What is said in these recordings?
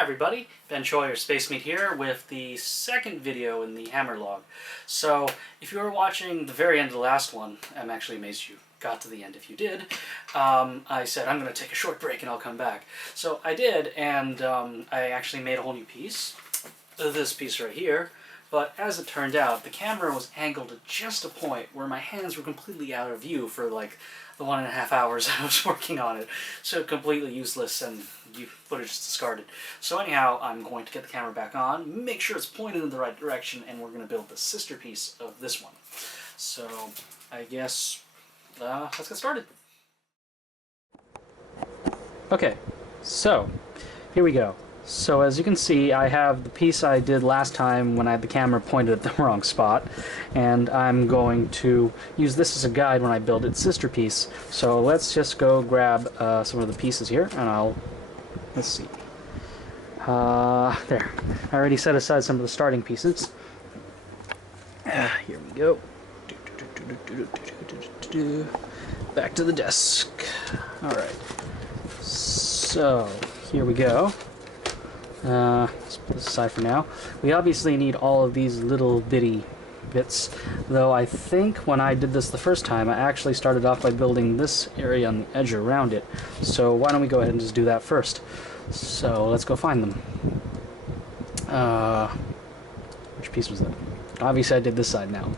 Hi everybody, Ben Choi or Space Meat here with the second video in the Hammer log. So if you were watching the very end of the last one, I'm actually amazed you got to the end if you did, I said I'm going to take a short break and I'll come back. So I did, and I actually made a whole new piece, this piece right here, but as it turned out, the camera was angled at just a point where my hands were completely out of view for like the 1.5 hours I was working on it. So completely useless, and footage is discarded. So anyhow, I'm going to get the camera back on, make sure it's pointed in the right direction, and we're going to build the sister piece of this one. So I guess let's get started. Okay, so here we go. So as you can see, I have the piece I did last time when I had the camera pointed at the wrong spot, and I'm going to use this as a guide when I build its sister piece. So let's just go grab some of the pieces here, and let's see. There. I already set aside some of the starting pieces. Here we go. Back to the desk. Alright. So, here we go. Let's put this aside for now. We obviously need all of these little bitty bits, though I think when I did this the first time I actually started off by building this area on the edge around it. So why don't we go ahead and just do that first. So let's go find them. Which piece was that? Obviously I did this side now.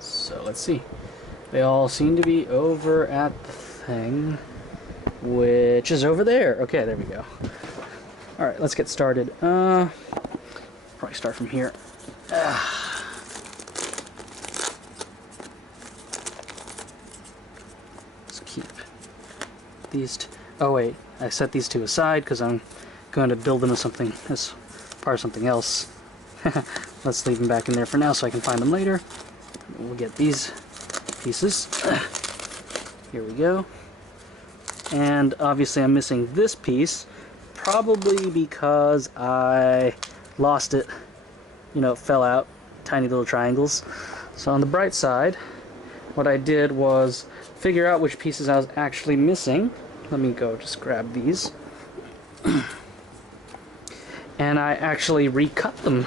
So let's see. They all seem to be over at the thing, which is over there. Okay, there we go. Alright, let's get started. Probably start from here. Let's keep these oh wait, I set these two aside because I'm going to build them as something, as part of something else. Let's leave them back in there for now so I can find them later. We'll get these pieces. Here we go. And obviously I'm missing this piece, probably because I lost it. You know, it fell out. Tiny little triangles. So on the bright side, what I did was figure out which pieces I was actually missing. Let me go just grab these. And I actually recut them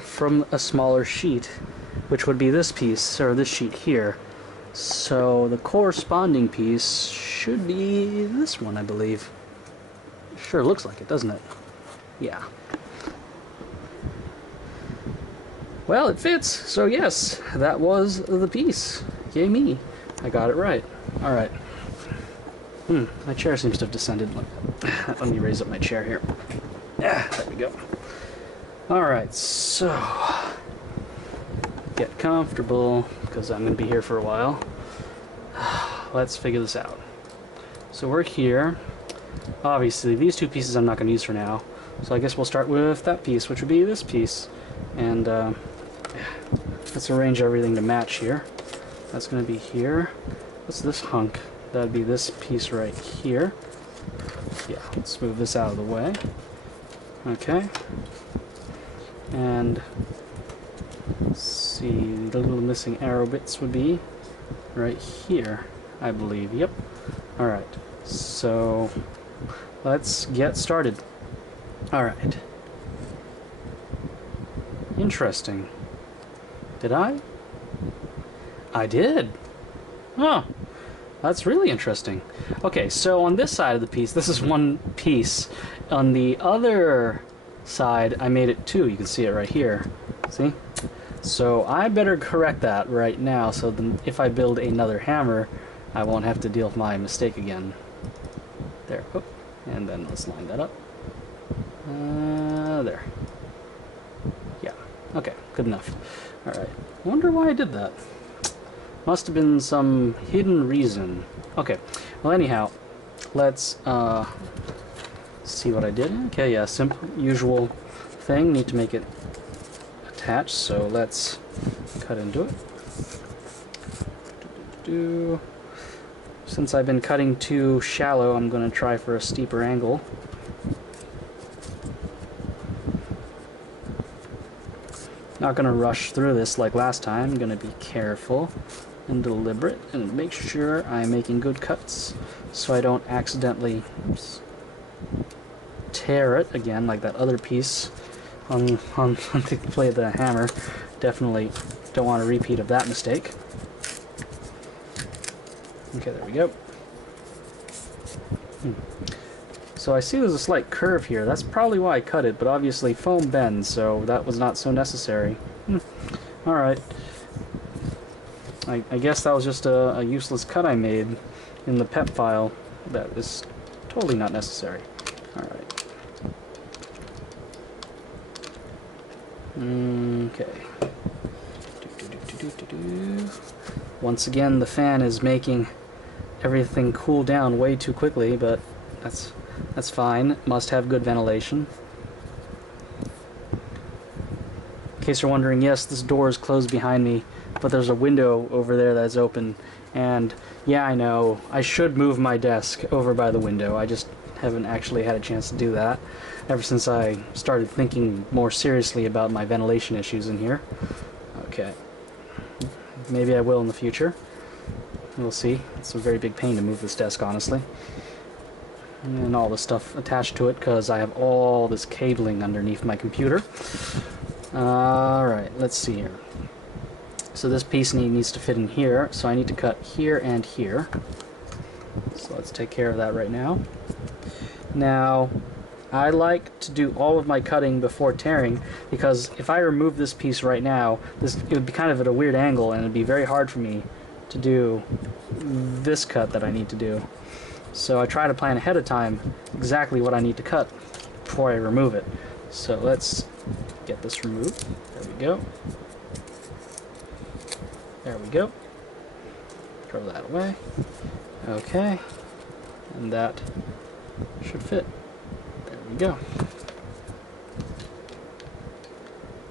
from a smaller sheet, which would be this piece, or this sheet here. So the corresponding piece should be this one, I believe. Sure looks like it, doesn't it? Yeah. Well, it fits, so yes, that was the piece. Yay me. I got it right. Alright. My chair seems to have descended. Let me raise up my chair here. There we go. Alright, so get comfortable, because I'm going to be here for a while. Let's figure this out. So we're here. Obviously, these two pieces I'm not going to use for now, so I guess we'll start with that piece, which would be this piece. And let's arrange everything to match here. That's going to be here. What's this hunk? That would be this piece right here. Yeah, let's move this out of the way. Okay. And let's see, the little missing arrow bits would be right here, I believe. Yep. Alright, so let's get started. Alright. Interesting. Did I? I did. Huh. That's really interesting. Okay, so on this side of the piece, this is one piece. On the other side, I made it two. You can see it right here. See? So I better correct that right now, so then if I build another hammer, I won't have to deal with my mistake again. There. Oh. And then let's line that up. There. Yeah. Okay, good enough. Alright. Wonder why I did that. Must have been some hidden reason. Okay. Well, anyhow, let's see what I did. Okay, yeah, simple, usual thing. Need to make it attached, so let's cut into it. Since I've been cutting too shallow, I'm going to try for a steeper angle. Not going to rush through this like last time. I'm going to be careful and deliberate and make sure I'm making good cuts so I don't accidentally, oops, tear it again like that other piece on the blade of the hammer. Definitely don't want a repeat of that mistake. Okay, there we go. So I see there's a slight curve here. That's probably why I cut it, but obviously foam bends, so that was not so necessary. Alright. I guess that was just a useless cut I made in the PEP file that is totally not necessary. Alright. Okay. Once again, the fan is making everything cool down way too quickly, but that's fine. Must have good ventilation. In case you're wondering, yes, this door is closed behind me, but there's a window over there that's open, and yeah, I know, I should move my desk over by the window. I just haven't actually had a chance to do that ever since I started thinking more seriously about my ventilation issues in here. Okay. Maybe I will in the future. We'll see. It's a very big pain to move this desk, honestly. And all the stuff attached to it, because I have all this cabling underneath my computer. Alright, let's see here. So this piece needs to fit in here, so I need to cut here and here. So let's take care of that right now. Now, I like to do all of my cutting before tearing, because if I remove this piece right now, it would be kind of at a weird angle, and it would be very hard for me to do this cut that I need to do. So I try to plan ahead of time exactly what I need to cut before I remove it. So let's get this removed. There we go. There we go. Throw that away. Okay. And that should fit. There we go.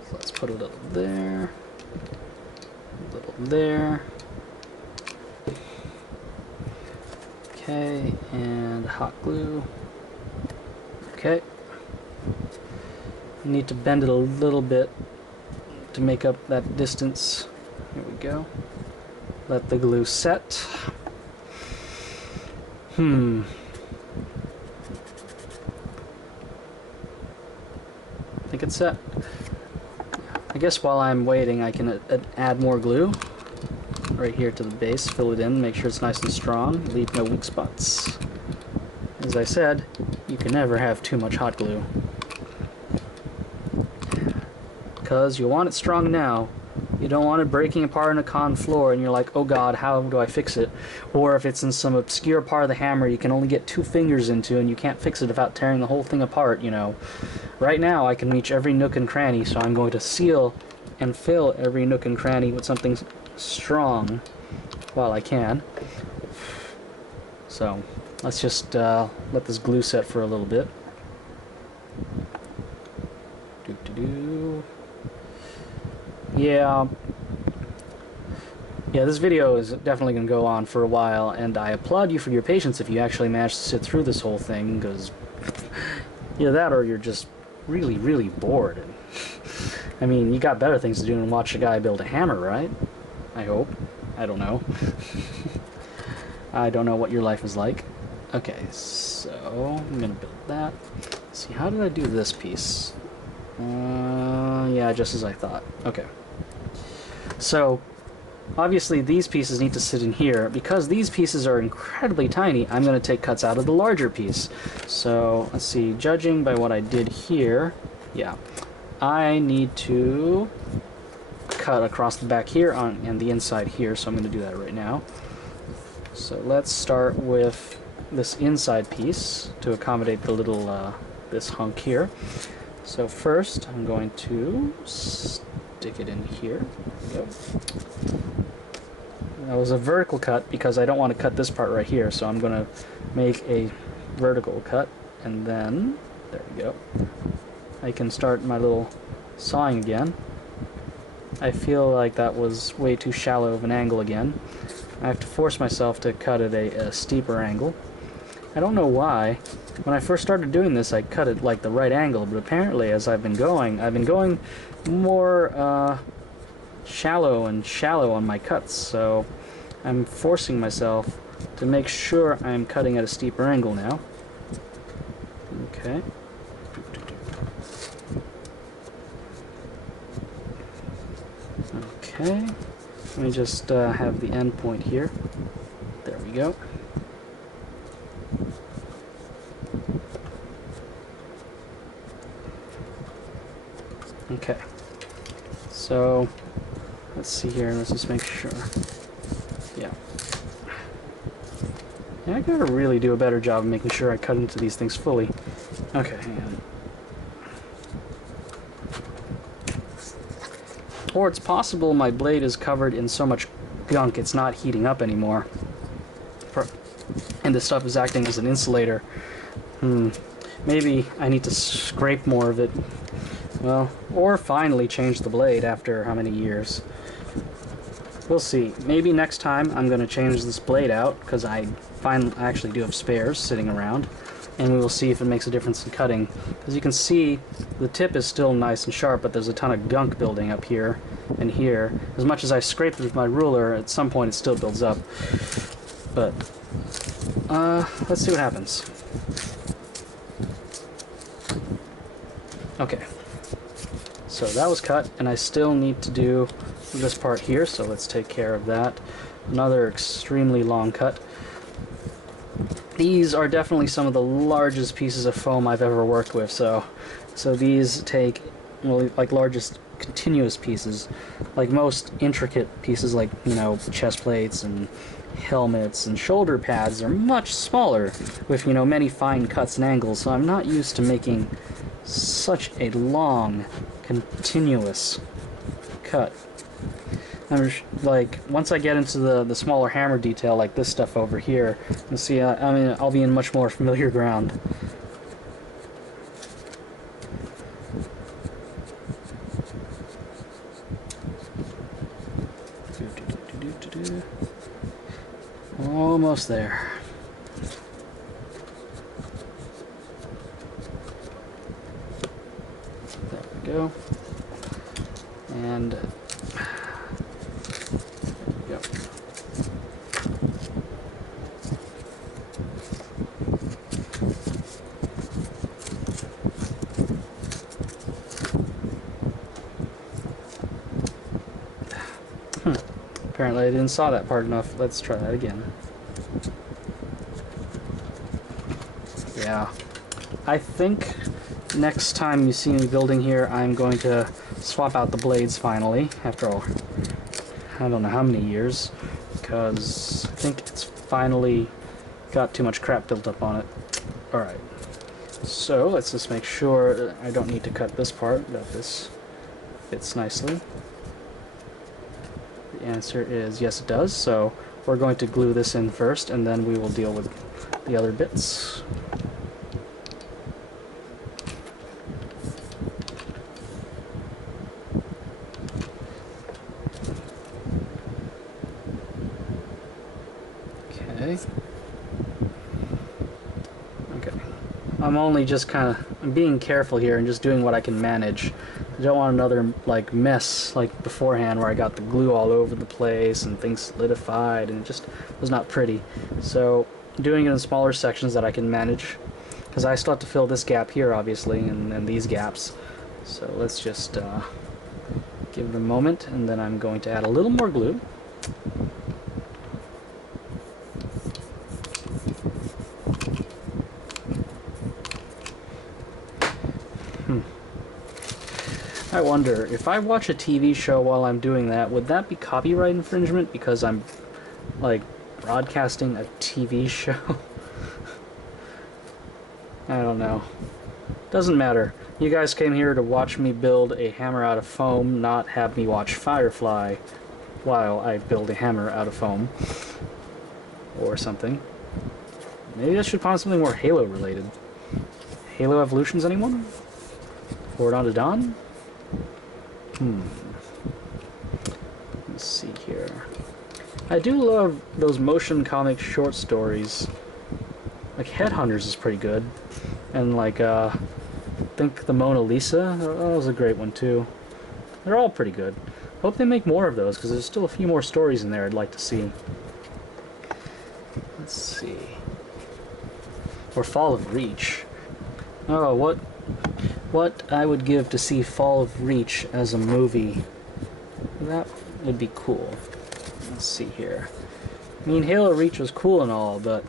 So let's put a little there. A little there. Okay, and hot glue. Okay. You need to bend it a little bit to make up that distance. Here we go. Let the glue set. I think it's set. I guess while I'm waiting, I can add more glue right here to the base, fill it in, make sure it's nice and strong, leave no weak spots. As I said, you can never have too much hot glue, because you want it strong now. You don't want it breaking apart in a con floor and you're like, oh god, how do I fix it? Or if it's in some obscure part of the hammer you can only get 2 fingers into and you can't fix it without tearing the whole thing apart, you know. Right now I can reach every nook and cranny, so I'm going to seal and fill every nook and cranny with something strong while I can. So let's just let this glue set for a little bit. Yeah, this video is definitely going to go on for a while, and I applaud you for your patience if you actually managed to sit through this whole thing, because either that or you're just really, really bored. And, I mean, you got better things to do than watch a guy build a hammer, right? I hope. I don't know. I don't know what your life is like. Okay, so I'm going to build that. Let's see, how did I do this piece? Yeah, just as I thought. Okay. So, obviously these pieces need to sit in here. Because these pieces are incredibly tiny, I'm going to take cuts out of the larger piece. So, let's see, judging by what I did here, yeah, I need to cut across the back here and the inside here, so I'm going to do that right now. So let's start with this inside piece to accommodate the little, this hunk here. So first, I'm going to stick it in here. There we go. That was a vertical cut because I don't want to cut this part right here, so I'm going to make a vertical cut, and then, there we go. I can start my little sawing again. I feel like that was way too shallow of an angle again. I have to force myself to cut at a steeper angle. I don't know why. When I first started doing this, I cut it like the right angle, but apparently as I've been going more shallow and shallow on my cuts, so I'm forcing myself to make sure I'm cutting at a steeper angle now. Okay. Okay, let me just have the end point here. There we go. Okay, so let's see here, let's just make sure. Yeah. Yeah, I gotta really do a better job of making sure I cut into these things fully. Okay, hang on. Or it's possible my blade is covered in so much gunk it's not heating up anymore. And this stuff is acting as an insulator. Maybe I need to scrape more of it. Well, or finally change the blade after how many years. We'll see. Maybe next time I'm going to change this blade out, because I actually do have spares sitting around, and we will see if it makes a difference in cutting. As you can see, the tip is still nice and sharp, but there's a ton of gunk building up here and here. As much as I scrape it with my ruler, at some point it still builds up. But, let's see what happens. Okay. So that was cut, and I still need to do this part here, so let's take care of that. Another extremely long cut. These are definitely some of the largest pieces of foam I've ever worked with, so these take, well, like largest continuous pieces. Like most intricate pieces, like, you know, chest plates and helmets and shoulder pads are much smaller with, you know, many fine cuts and angles, so I'm not used to making such a long continuous cut. Like, once I get into the smaller hammer detail, like this stuff over here, you'll see, I mean, I'll be in much more familiar ground. Almost there. There we go. And there we go. Apparently I didn't saw that part enough. Let's try that again. Yeah. I think next time you see me building here, I'm going to swap out the blades finally, after all, I don't know how many years, because I think it's finally got too much crap built up on it. Alright, so let's just make sure I don't need to cut this part, that this fits nicely. The answer is yes, it does, so we're going to glue this in first, and then we will deal with the other bits. Okay. I'm only just I'm being careful here and just doing what I can manage. I don't want another, like, mess like beforehand where I got the glue all over the place and things solidified and it just was not pretty. So, doing it in smaller sections that I can manage, because I still have to fill this gap here, obviously, and these gaps. So let's just give it a moment, and then I'm going to add a little more glue. I wonder, if I watch a TV show while I'm doing that, would that be copyright infringement because I'm, like, broadcasting a TV show? I don't know. Doesn't matter. You guys came here to watch me build a hammer out of foam, not have me watch Firefly while I build a hammer out of foam. Or something. Maybe I should find something more Halo related. Halo Evolutions, anyone? Forward on to Dawn? Let's see here. I do love those motion comic short stories. Like Headhunters is pretty good. And like, I think the Mona Lisa, that was a great one too. They're all pretty good. Hope they make more of those, because there's still a few more stories in there I'd like to see. Let's see. Or Fall of Reach. Oh, what I would give to see Fall of Reach as a movie. would be cool. Let's see here. I mean, Halo Reach was cool and all, but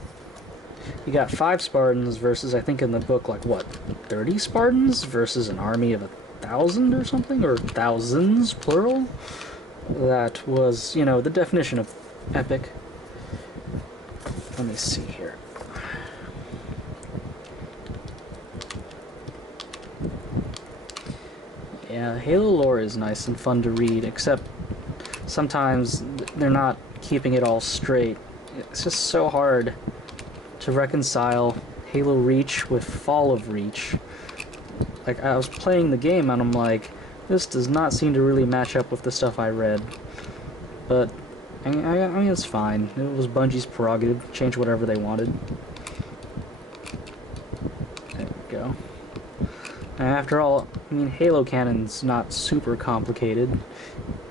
you got 5 Spartans versus, I think in the book, like, what, 30 Spartans versus an army of 1,000 or something? Or thousands, plural? That was, you know, the definition of epic. Let me see here. Yeah, Halo lore is nice and fun to read, except sometimes they're not keeping it all straight. It's just so hard to reconcile Halo Reach with Fall of Reach. Like, I was playing the game and I'm like, this does not seem to really match up with the stuff I read. But, I mean, it's fine. It was Bungie's prerogative. Change whatever they wanted. There we go. And after all, I mean, Halo canon's not super complicated.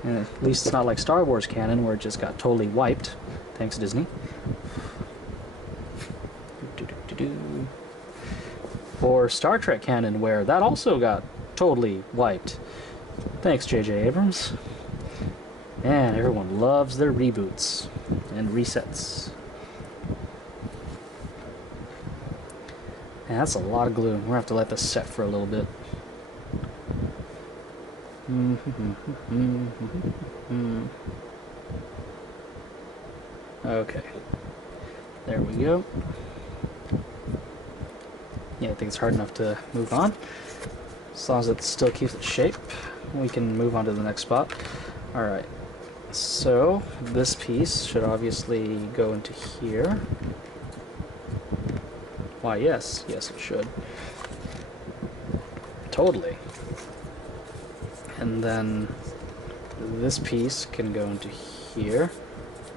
And at least it's not like Star Wars canon, where it just got totally wiped. Thanks, Disney. Or Star Trek canon, where that also got totally wiped. Thanks, J.J. Abrams. And everyone loves their reboots and resets. And that's a lot of glue. We're gonna have to let this set for a little bit. Okay. There we go. Yeah, I think it's hard enough to move on. As long as it still keeps its shape, we can move on to the next spot. Alright. So, this piece should obviously go into here. Why, yes. Yes, it should. Totally. And then this piece can go into here.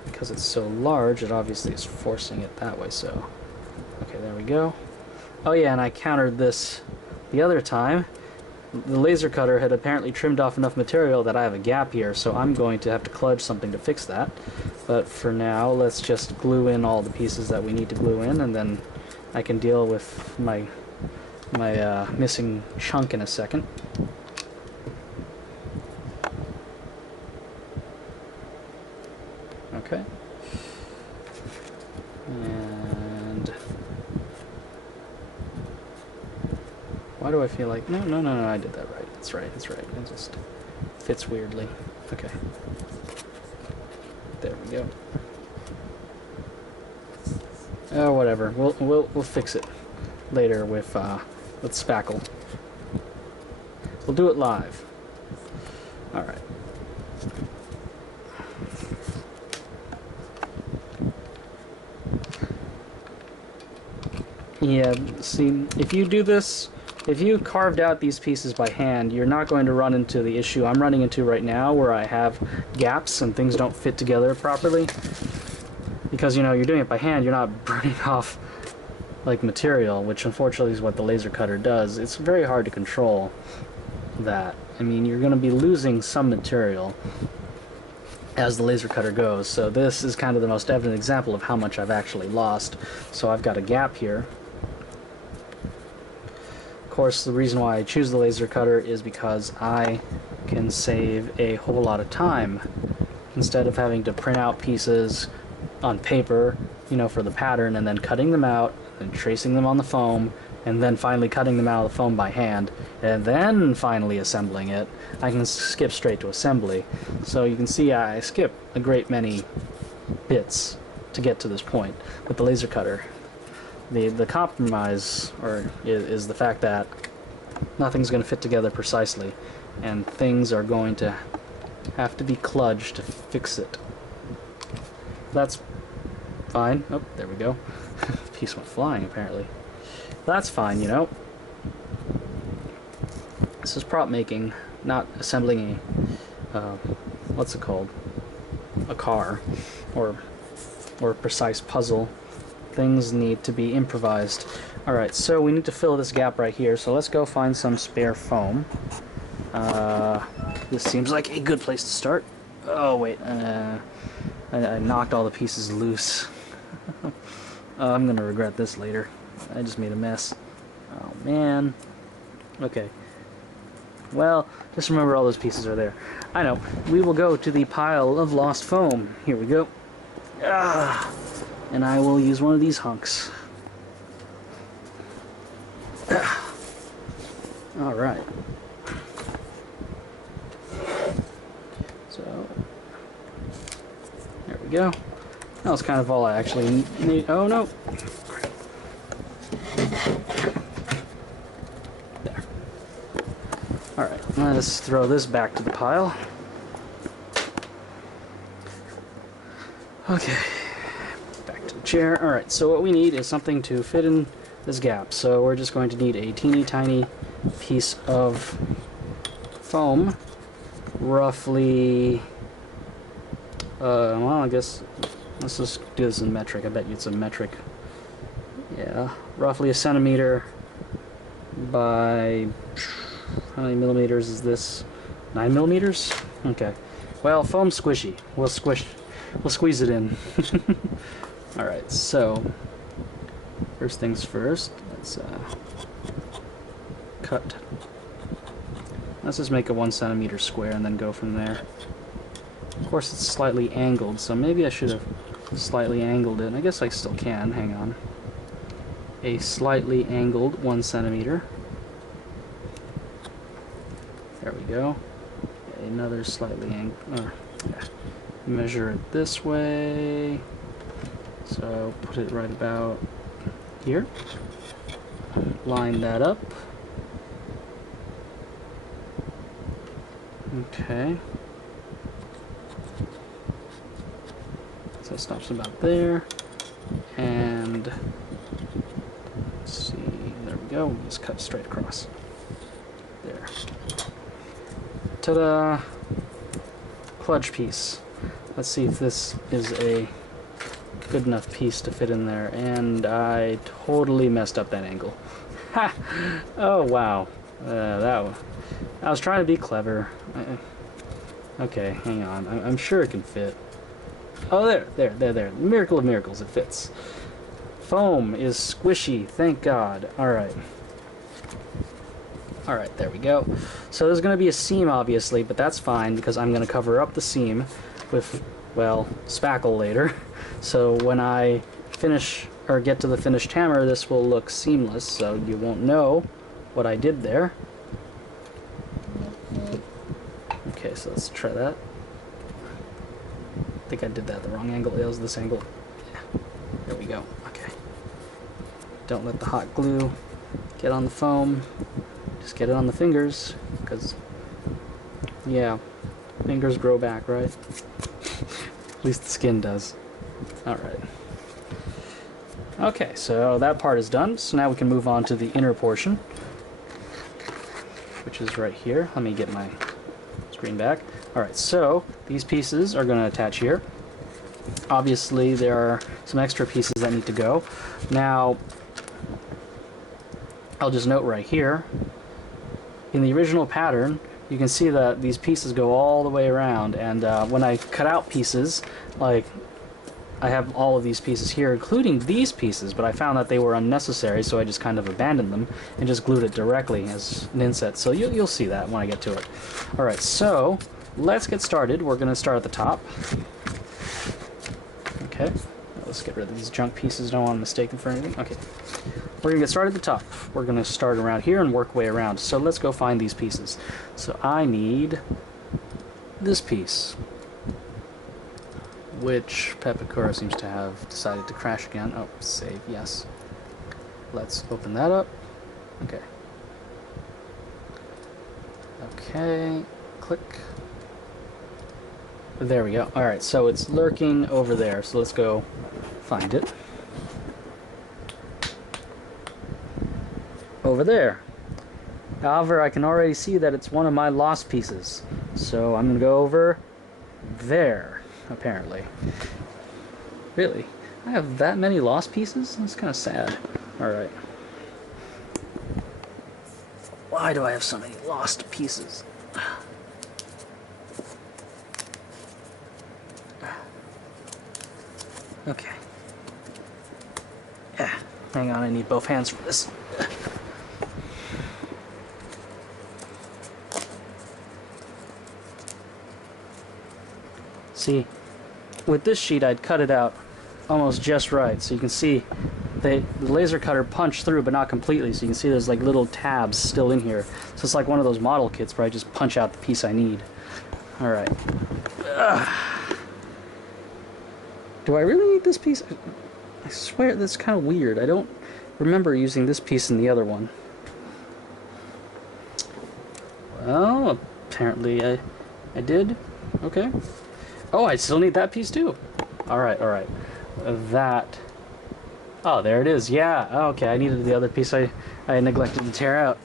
Because it's so large, it obviously is forcing it that way, so... Okay, there we go. Oh yeah, and I countered this the other time. The laser cutter had apparently trimmed off enough material that I have a gap here, so I'm going to have to kludge something to fix that. But for now, let's just glue in all the pieces that we need to glue in, and then I can deal with my missing chunk in a second. Okay. And why do I feel like... No, I did that right. That's right, that's right. It just fits weirdly. Okay. There we go. Oh, whatever. We'll fix it later with spackle. We'll do it live. All right. Yeah, see, if you do this, if you carved out these pieces by hand, you're not going to run into the issue I'm running into right now, where I have gaps and things don't fit together properly. Because, you know, you're doing it by hand, you're not burning off, like, material, which unfortunately is what the laser cutter does. It's very hard to control that. I mean, you're going to be losing some material as the laser cutter goes, so this is kind of the most evident example of how much I've actually lost. So I've got a gap here. Of course, the reason why I choose the laser cutter is because I can save a whole lot of time. Instead of having to print out pieces on paper, you know, for the pattern, and then cutting them out, and tracing them on the foam, and then finally cutting them out of the foam by hand, and then finally assembling it, I can skip straight to assembly. So you can see I skip a great many bits to get to this point with the laser cutter. The compromise is the fact that nothing's going to fit together precisely, and things are going to have to be kludged to fix it. That's fine. Oh, there we go. Piece went flying, apparently. That's fine, you know. This is prop making, not assembling a, what's it called? A car, or a precise puzzle. Things need to be improvised. Alright, so we need to fill this gap right here, so let's go find some spare foam. This seems like a good place to start. Oh, wait, I knocked all the pieces loose. I'm gonna regret this later. I just made a mess. Oh, man. Okay. Well, just remember all those pieces are there. I know. We will go to the pile of lost foam. Here we go. Ah, and I will use one of these hunks. Ah. All right. So, there we go. That was kind of all I actually need. Oh no. There. Alright, let's throw this back to the pile. Okay. Back to the chair. Alright, so what we need is something to fit in this gap. So we're just going to need a teeny tiny piece of foam. Roughly... well, I guess... Let's just do this in metric. I bet you it's a metric. Yeah, roughly a centimeter by... How many millimeters is this? 9 millimeters? Okay. Well, foam's squishy. We'll squeeze it in. Alright, so... First things first, let's cut. Let's just make a 1 centimeter square and then go from there. Of course, it's slightly angled, so maybe I should have slightly angled it. I guess I still can. Hang on. A slightly angled 1 centimeter. There we go. Another slightly angled. Yeah. Measure it this way. So put it right about here. Line that up. Okay. So it stops about there. And let's see, there we go. We'll just cut straight across. There. Ta-da! Kludge piece. Let's see if this is a good enough piece to fit in there. And I totally messed up that angle. Ha! Oh wow. I was trying to be clever. Okay, hang on. I'm sure it can fit. Oh, there. The miracle of miracles, it fits. Foam is squishy, thank God. Alright. Alright, there we go. So there's going to be a seam, obviously, but that's fine because I'm going to cover up the seam with, well, spackle later. So when I finish, or get to the finished hammer, this will look seamless, so you won't know what I did there. Okay, so let's try that. I think I did that at the wrong angle. It was this angle. Yeah. There we go. Okay. Don't let the hot glue get on the foam. Just get it on the fingers, because, yeah, fingers grow back, right? At least the skin does. Alright. Okay, so that part is done. So now we can move on to the inner portion, which is right here. Let me get my screen back. Alright, so these pieces are going to attach here. Obviously, there are some extra pieces that need to go. Now, I'll just note right here, in the original pattern, you can see that these pieces go all the way around, and when I cut out pieces, like, I have all of these pieces here, including these pieces, but I found that they were unnecessary, so I just kind of abandoned them and just glued it directly as an inset. So you'll see that when I get to it. Alright, so let's get started. We're going to start at the top. Okay, let's get rid of these junk pieces. Don't want to mistake them for anything. Okay, we're going to get started at the top. We're going to start around here and work way around. So let's go find these pieces. So I need this piece, which Pepakura seems to have decided to crash again. Oh, save, yes. Let's open that up. Okay. Okay, click. There we go. Alright, so it's lurking over there, so let's go find it. Over there. However, I can already see that it's one of my lost pieces. So I'm going to go over there, apparently. Really? I have that many lost pieces? That's kind of sad. Alright. Why do I have so many lost pieces? Okay. Yeah. Hang on, I need both hands for this. See, with this sheet I'd cut it out almost just right, so you can see the laser cutter punched through but not completely, so you can see there's like little tabs still in here. So it's like one of those model kits where I just punch out the piece I need. Alright. Do I really need this piece? I swear that's kind of weird. I don't remember using this piece in the other one. Well, apparently I did. Okay. Oh, I still need that piece too. Alright, alright. That... Oh, there it is. Yeah, okay, I needed the other piece I neglected to tear out.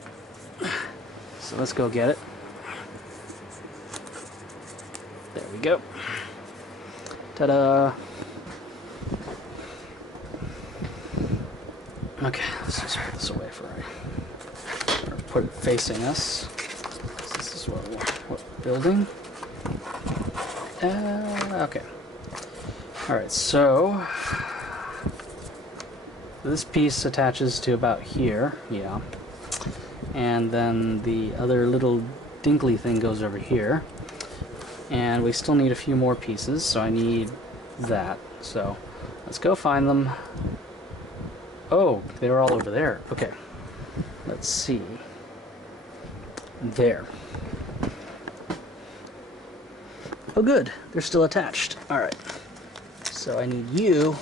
So let's go get it. There we go. Ta-da! Okay, let's just put this away or put it facing us. This is what building? Okay. Alright, so this piece attaches to about here, yeah. And then the other little dinkly thing goes over here. And we still need a few more pieces, so I need that. So let's go find them. Oh, they were all over there. Okay. Let's see. There. Oh good, they're still attached. Alright. So I need you,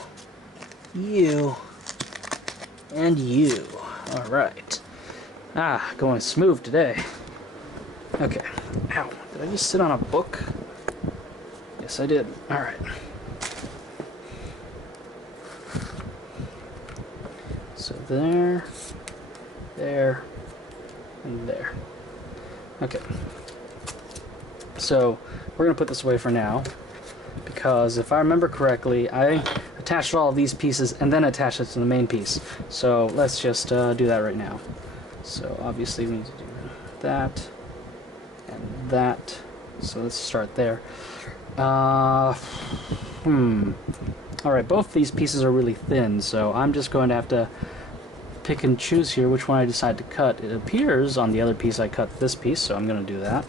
you, and you. Alright. Ah, going smooth today. Okay. Ow. Did I just sit on a book? Yes, I did. Alright. So there, there, and there. Okay. So we're going to put this away for now, because if I remember correctly, I attached all of these pieces and then attached it to the main piece. So let's just do that right now. So obviously we need to do that and that. So let's start there. Alright, both these pieces are really thin, so I'm just going to have to pick and choose here which one I decide to cut. It appears on the other piece I cut this piece, so I'm going to do that.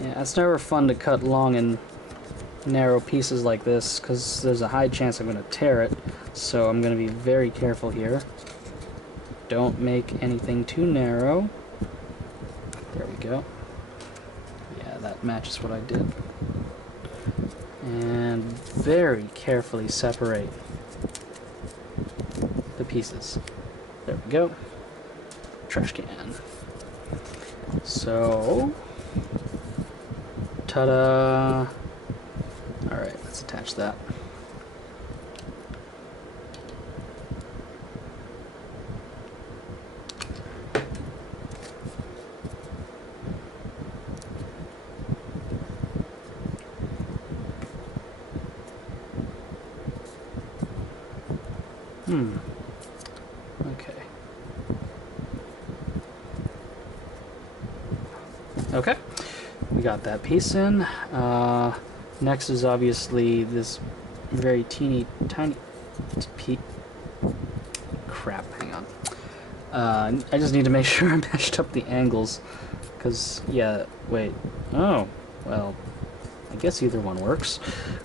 Yeah, it's never fun to cut long and narrow pieces like this, because there's a high chance I'm going to tear it, so I'm going to be very careful here. Don't make anything too narrow. There we go. Yeah, that matches what I did. And very carefully separate the pieces. There we go. Trash can. So, ta-da! Alright, let's attach that. Okay. Okay. We got that piece in. Next is obviously this very teeny tiny piece. Crap, hang on. I just need to make sure I meshed up the angles. Because, yeah, wait. Oh, well, I guess either one works.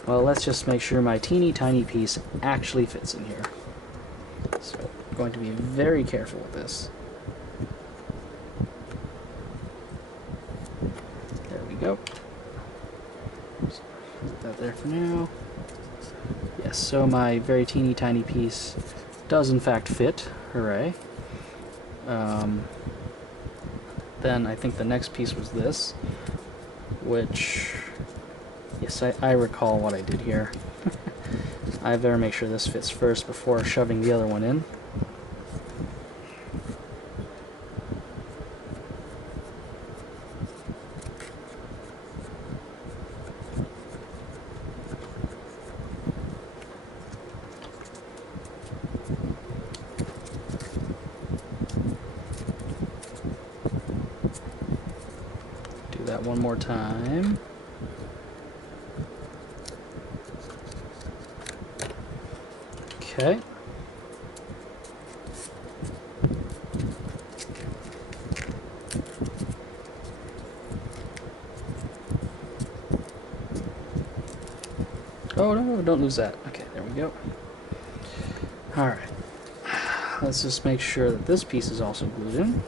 Well, let's just make sure my teeny tiny piece actually fits in here. So, I'm going to be very careful with this. There we go. So, put that there for now. Yes, so my very teeny tiny piece does in fact fit. Hooray. Then I think the next piece was this, which, yes, I recall what I did here. I better make sure this fits first before shoving the other one in. Do that one more time. Okay. Oh no, don't lose that. Okay, there we go. Alright. Let's just make sure that this piece is also glued in.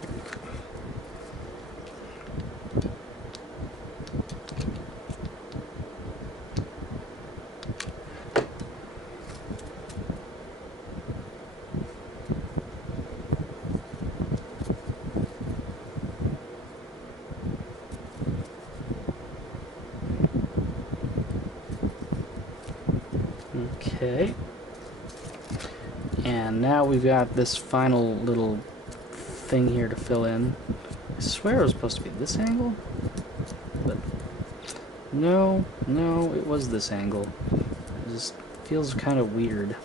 Okay. And now we've got this final little thing here to fill in. I swear it was supposed to be this angle, but no, it was this angle. It just feels kind of weird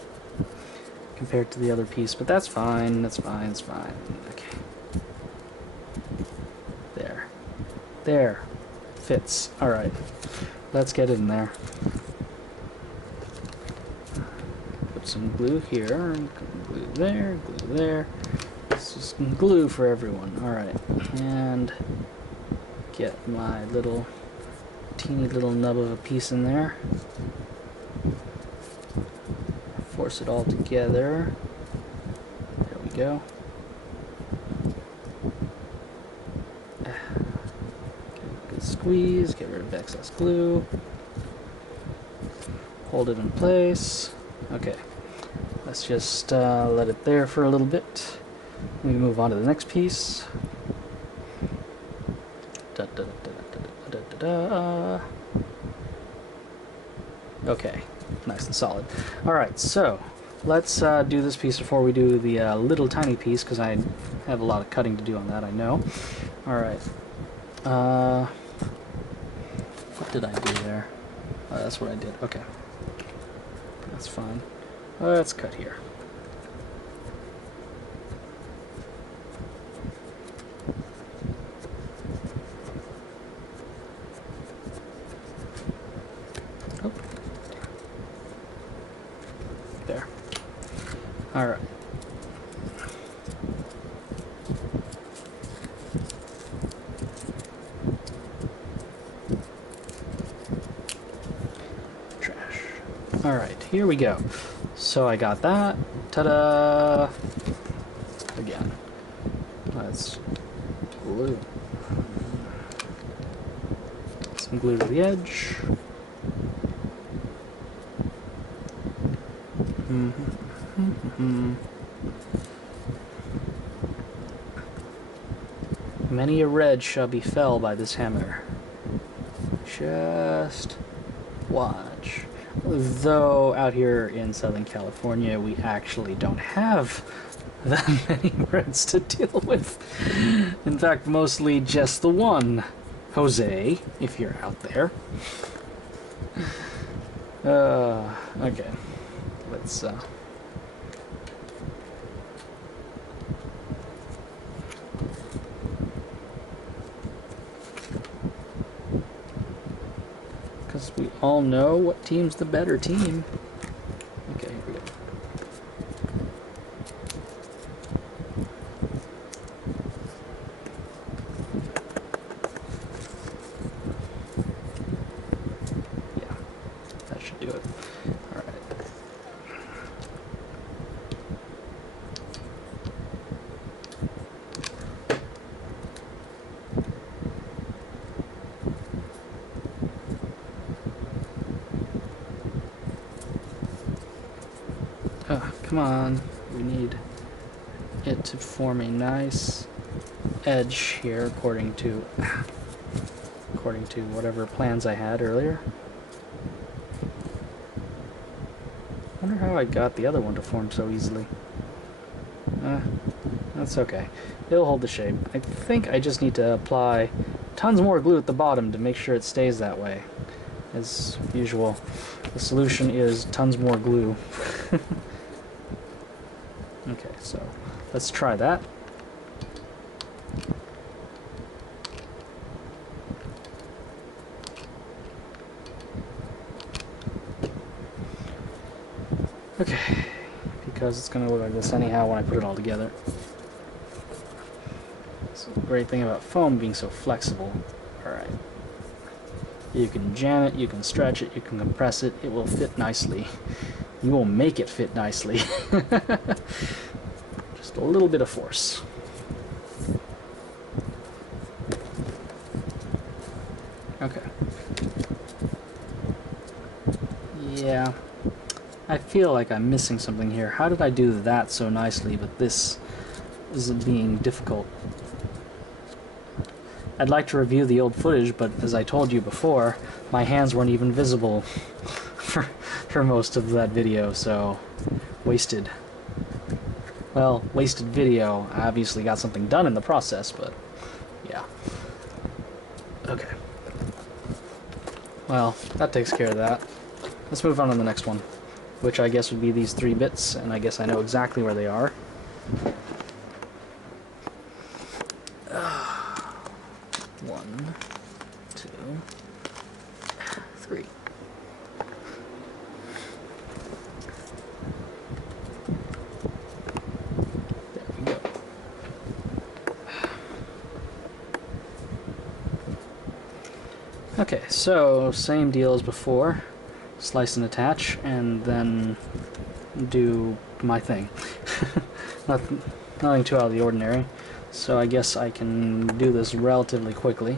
compared to the other piece, but that's fine, that's fine, it's fine. Okay. There. Fits. Alright. Let's get it in there. Put some glue here, and glue there, glue there. Let's just glue for everyone. Alright. And get my little teeny little nub of a piece in there. Force it all together. There we go. Good squeeze, get rid of excess glue. Hold it in place. Okay, let's just let it there for a little bit. We move on to the next piece. Da, da, da, da, da, da, da, da. Okay, nice and solid. Alright, so let's do this piece before we do the little tiny piece, because I have a lot of cutting to do on that, I know. Alright. What did I do there? That's what I did. Okay. That's fine. Let's cut here. Oh. There. All right. Trash. All right, here we go. So I got that. Ta-da! Again. Let's glue. Some glue to the edge. Many a red shall be fell by this hammer. Just watch. Though out here in Southern California, we actually don't have that many reds to deal with. In fact, mostly just the one. Jose, if you're out there. Okay. Let's, because we all know what team's the better team. Okay, here we go. Yeah, that should do it. All right. Oh, come on. We need it to form a nice edge here according to whatever plans I had earlier. I wonder how I got the other one to form so easily. That's okay. It'll hold the shape. I think I just need to apply tons more glue at the bottom to make sure it stays that way. As usual, the solution is tons more glue. Okay, so let's try that. Okay, because it's going to look like this anyhow when I put it all together. It's a great thing about foam being so flexible. Alright. You can jam it, you can stretch it, you can compress it, it will fit nicely. You will make it fit nicely. Just a little bit of force. Okay. Yeah. I feel like I'm missing something here. How did I do that so nicely, but this is being difficult? I'd like to review the old footage, but as I told you before, my hands weren't even visible for most of that video, so wasted. Well, wasted video. I obviously got something done in the process, but yeah. Okay. Well, that takes care of that. Let's move on to the next one, which I guess would be these 3 bits, and I guess I know exactly where they are. One, 2, 3. There we go. Okay, so same deal as before. Slice and attach, and then do my thing. Nothing too out of the ordinary. So I guess I can do this relatively quickly.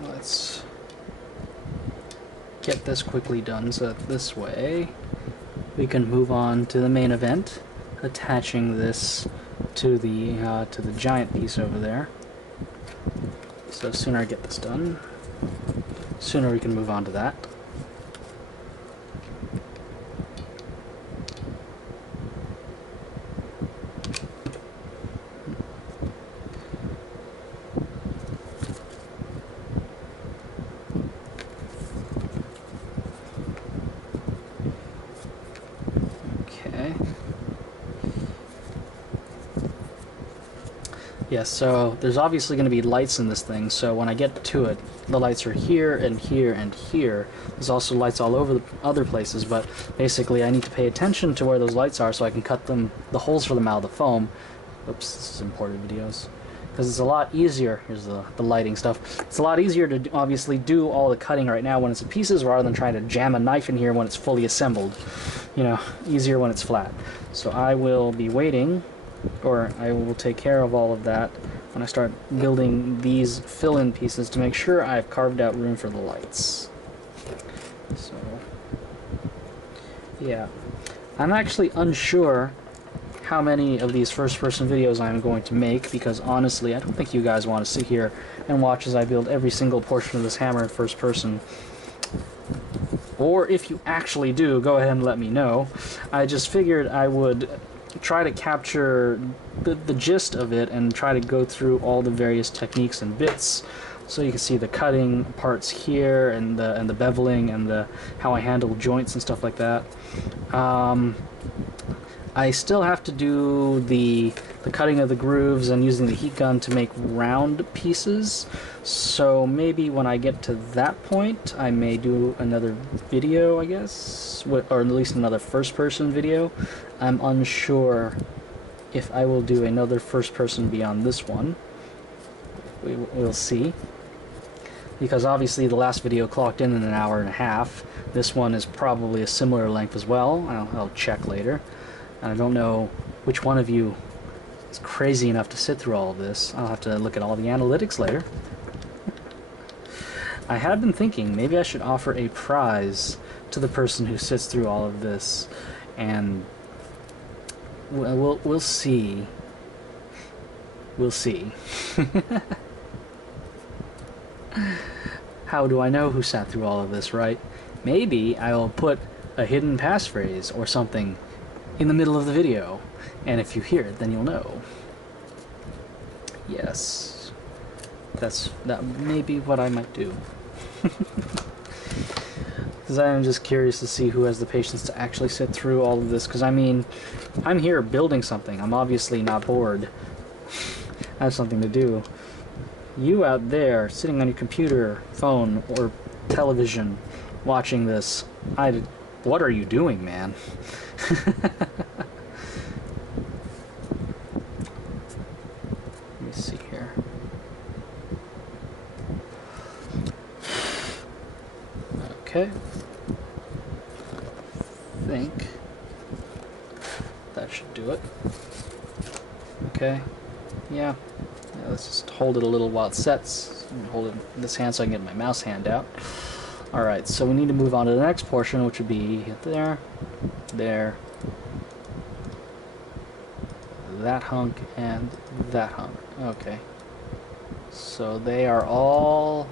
Let's get this quickly done so that this way we can move on to the main event, attaching this to the giant piece over there. So sooner I get this done, sooner we can move on to that. Yes, so there's obviously going to be lights in this thing, so when I get to it, the lights are here and here and here. There's also lights all over the other places, but basically I need to pay attention to where those lights are so I can cut them, the holes for them out of the foam. Oops, this is imported videos. Because it's a lot easier, here's the lighting stuff, it's a lot easier to obviously do all the cutting right now when it's in pieces rather than trying to jam a knife in here when it's fully assembled. You know, easier when it's flat. So I will be waiting, or I will take care of all of that when I start building these fill-in pieces to make sure I've carved out room for the lights. So, yeah. I'm actually unsure how many of these first-person videos I'm going to make, because honestly, I don't think you guys want to sit here and watch as I build every single portion of this hammer in first person. Or if you actually do, go ahead and let me know. I just figured I would try to capture the gist of it and try to go through all the various techniques and bits, so you can see the cutting parts here and the beveling and how I handle joints and stuff like that. I still have to do the cutting of the grooves and using the heat gun to make round pieces, so maybe when I get to that point I may do another video, I guess, or at least another first-person video. I'm unsure if I will do another first-person beyond this one. We'll see, because obviously the last video clocked in an hour and a half. This one is probably a similar length as well. I'll check later. And I don't know which one of you is crazy enough to sit through all of this. I'll have to look at all the analytics later. I had been thinking maybe I should offer a prize to the person who sits through all of this, and we'll see We'll see. How do I know who sat through all of this, right? Maybe I'll put a hidden passphrase or something in the middle of the video, and if you hear it, then you'll know. Yes. That may be what I might do. Because I am just curious to see who has the patience to actually sit through all of this, because I mean, I'm here building something. I'm obviously not bored. I have something to do. You out there, sitting on your computer, phone, or television, watching this, what are you doing, man? Let me see here. Okay. I think that should do it. Okay. Yeah. Let's just hold it a little while it sets. Hold it in this hand so I can get my mouse hand out. Alright, so we need to move on to the next portion, which would be there, there, that hunk, and that hunk. Okay. So they are all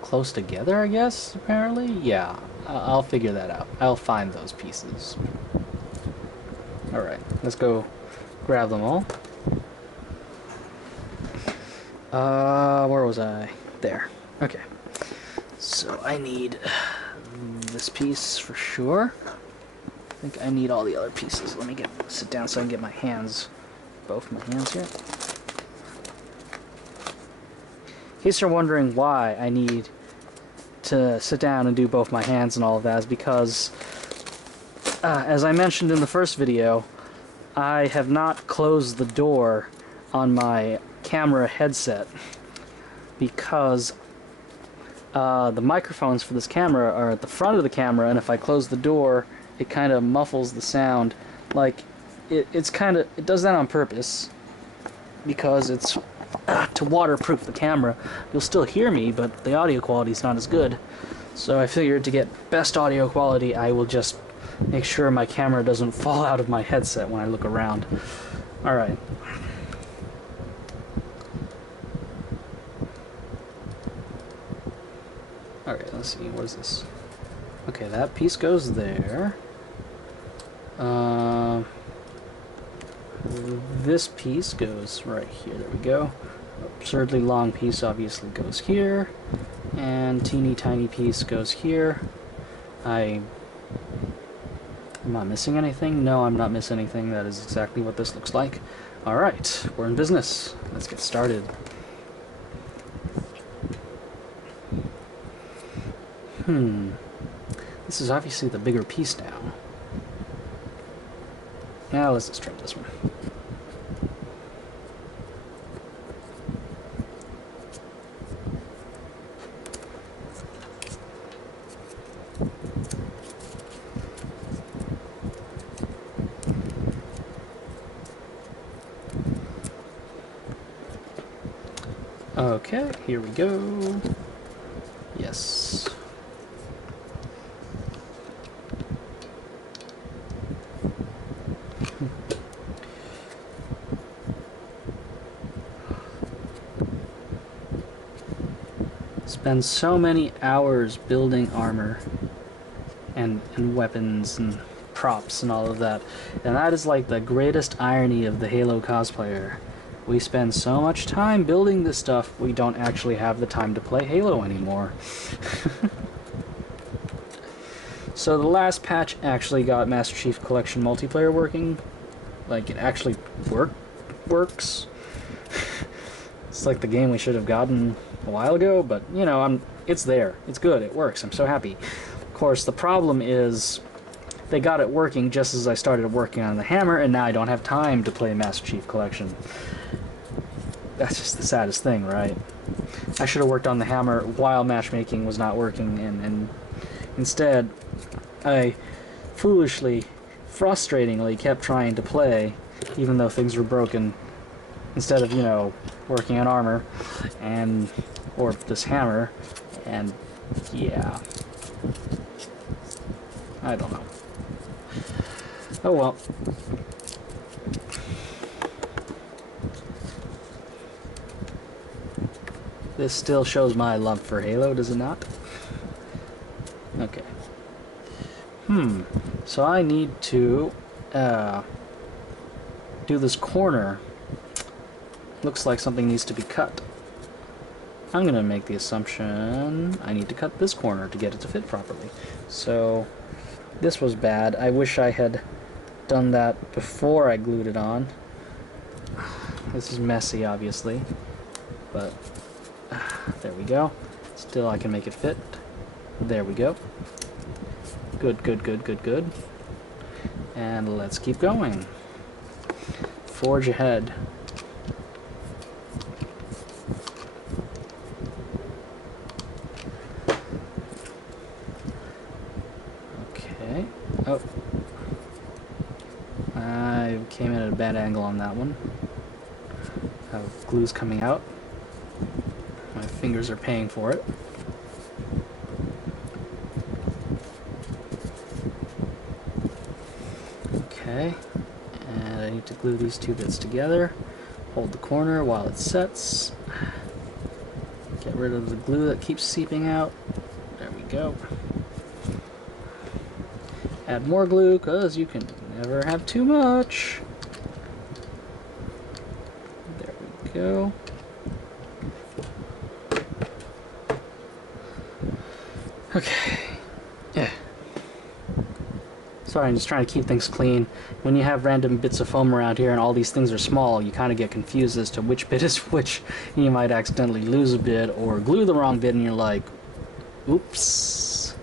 close together, I guess, apparently? Yeah, I'll figure that out. I'll find those pieces. Alright, let's go grab them all. Where was I? There. Okay. So I need this piece for sure. I think I need all the other pieces. Let me sit down so I can get my hands, both my hands here. In case you're wondering why I need to sit down and do both my hands and all of that, is because, as I mentioned in the first video, I have not closed the door on my camera headset because the microphones for this camera are at the front of the camera, and if I close the door, it kind of muffles the sound. Like, it does that on purpose because it's to waterproof the camera. You'll still hear me, but the audio quality is not as good. So I figured to get best audio quality, I will just make sure my camera doesn't fall out of my headset when I look around. Alright. Alright, let's see, what is this? Okay, that piece goes there. This piece goes right here, there we go. Absurdly long piece obviously goes here. And teeny tiny piece goes here. Am I missing anything? No, I'm not missing anything. That is exactly what this looks like. Alright, we're in business. Let's get started. This is obviously the bigger piece now. Now let's just trim this one. Okay, here we go. Yes. Spend so many hours building armor and weapons and props and all of that, and that is like the greatest irony of the Halo cosplayer. We spend so much time building this stuff, we don't actually have the time to play Halo anymore. So the last patch actually got Master Chief Collection multiplayer working. Like, it actually works. It's like the game we should have gotten a while ago, but, you know, it's there. It's good. It works. I'm so happy. Of course, the problem is they got it working just as I started working on the hammer, and now I don't have time to play Master Chief Collection. That's just the saddest thing, right? I should have worked on the hammer while matchmaking was not working, and instead I foolishly, frustratingly kept trying to play even though things were broken, instead of, you know, working on armor or this hammer, and yeah, I don't know. Oh well. This still shows my love for Halo, does it not? Okay. So I need to do this corner. Looks like something needs to be cut. I'm gonna make the assumption I need to cut this corner to get it to fit properly. So this was bad. I wish I had done that before I glued it on. This is messy, obviously, but there we go. Still, I can make it fit. There we go. Good, good, good, good, good. And let's keep going. Forge ahead. Okay. Oh. I came in at a bad angle on that one. Glue's coming out. My fingers are paying for it. Okay, and I need to glue these two bits together. Hold the corner while it sets. Get rid of the glue that keeps seeping out. There we go. Add more glue, because you can never have too much. There we go. Okay. Yeah. Sorry, I'm just trying to keep things clean. When you have random bits of foam around here and all these things are small, you kind of get confused as to which bit is which. You might accidentally lose a bit or glue the wrong bit and you're like, oops.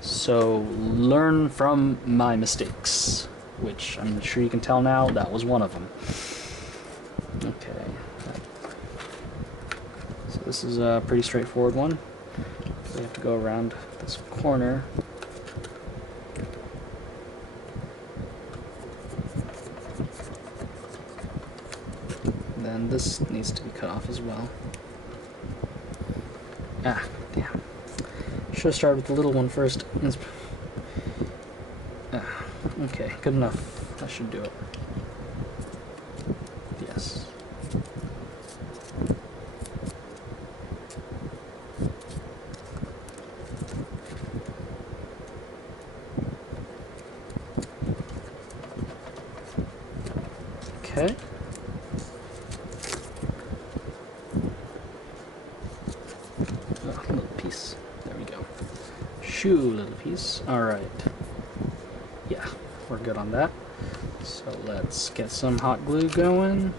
So learn from my mistakes, which I'm sure you can tell now that was one of them. Okay. So this is a pretty straightforward one. We have to go around this corner. Then this needs to be cut off as well. Ah, damn. Should have started with the little one first. Okay, good enough. That should do it. Yes. Okay. Oh, little piece. There we go. Shoe, little piece. Alright. Yeah, we're good on that. So let's get some hot glue going.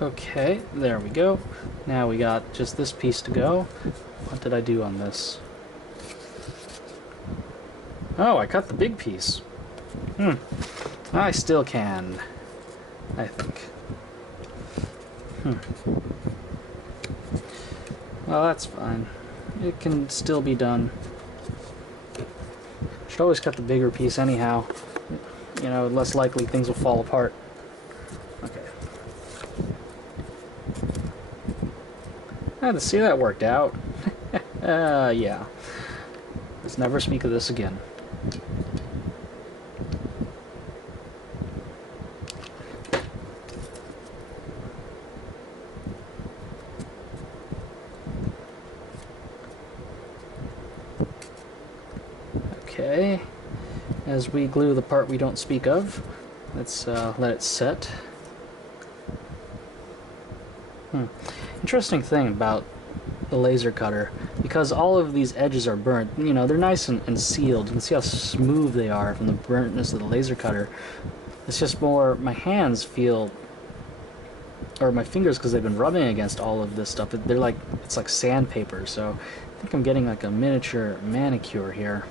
Okay, there we go. Now we got just this piece to go. What did I do on this? Oh, I cut the big piece. I still can, I think. Well, that's fine. It can still be done. Should always cut the bigger piece anyhow. You know, less likely things will fall apart. Okay. To see that worked out. Yeah. Let's never speak of this again. Okay. As we glue the part we don't speak of, let's let it set. Interesting thing about the laser cutter, because all of these edges are burnt, you know, they're nice and sealed. You can see how smooth they are from the burntness of the laser cutter. It's just more, my hands feel or my fingers, because they've been rubbing against all of this stuff. They're like, it's like sandpaper, so I think I'm getting like a miniature manicure here.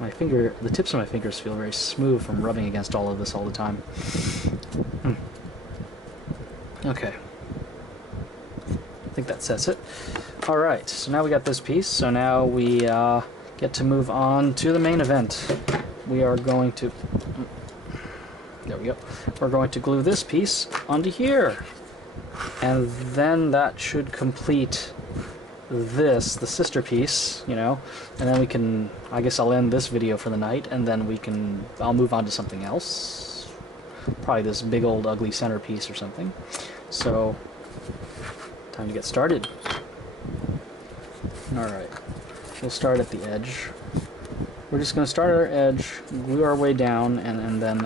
My finger, the tips of my fingers feel very smooth from rubbing against all of this all the time. Okay. I think that sets it. Alright, so now we got this piece, so now we get to move on to the main event. We are going to... There we go. We're going to glue this piece onto here. And then that should complete this, the sister piece, you know, and then we can, I guess I'll end this video for the night, and then I'll move on to something else. Probably this big old ugly centerpiece or something. So, time to get started. Alright, we'll start at the edge. We're just going to start at our edge, glue our way down, and then,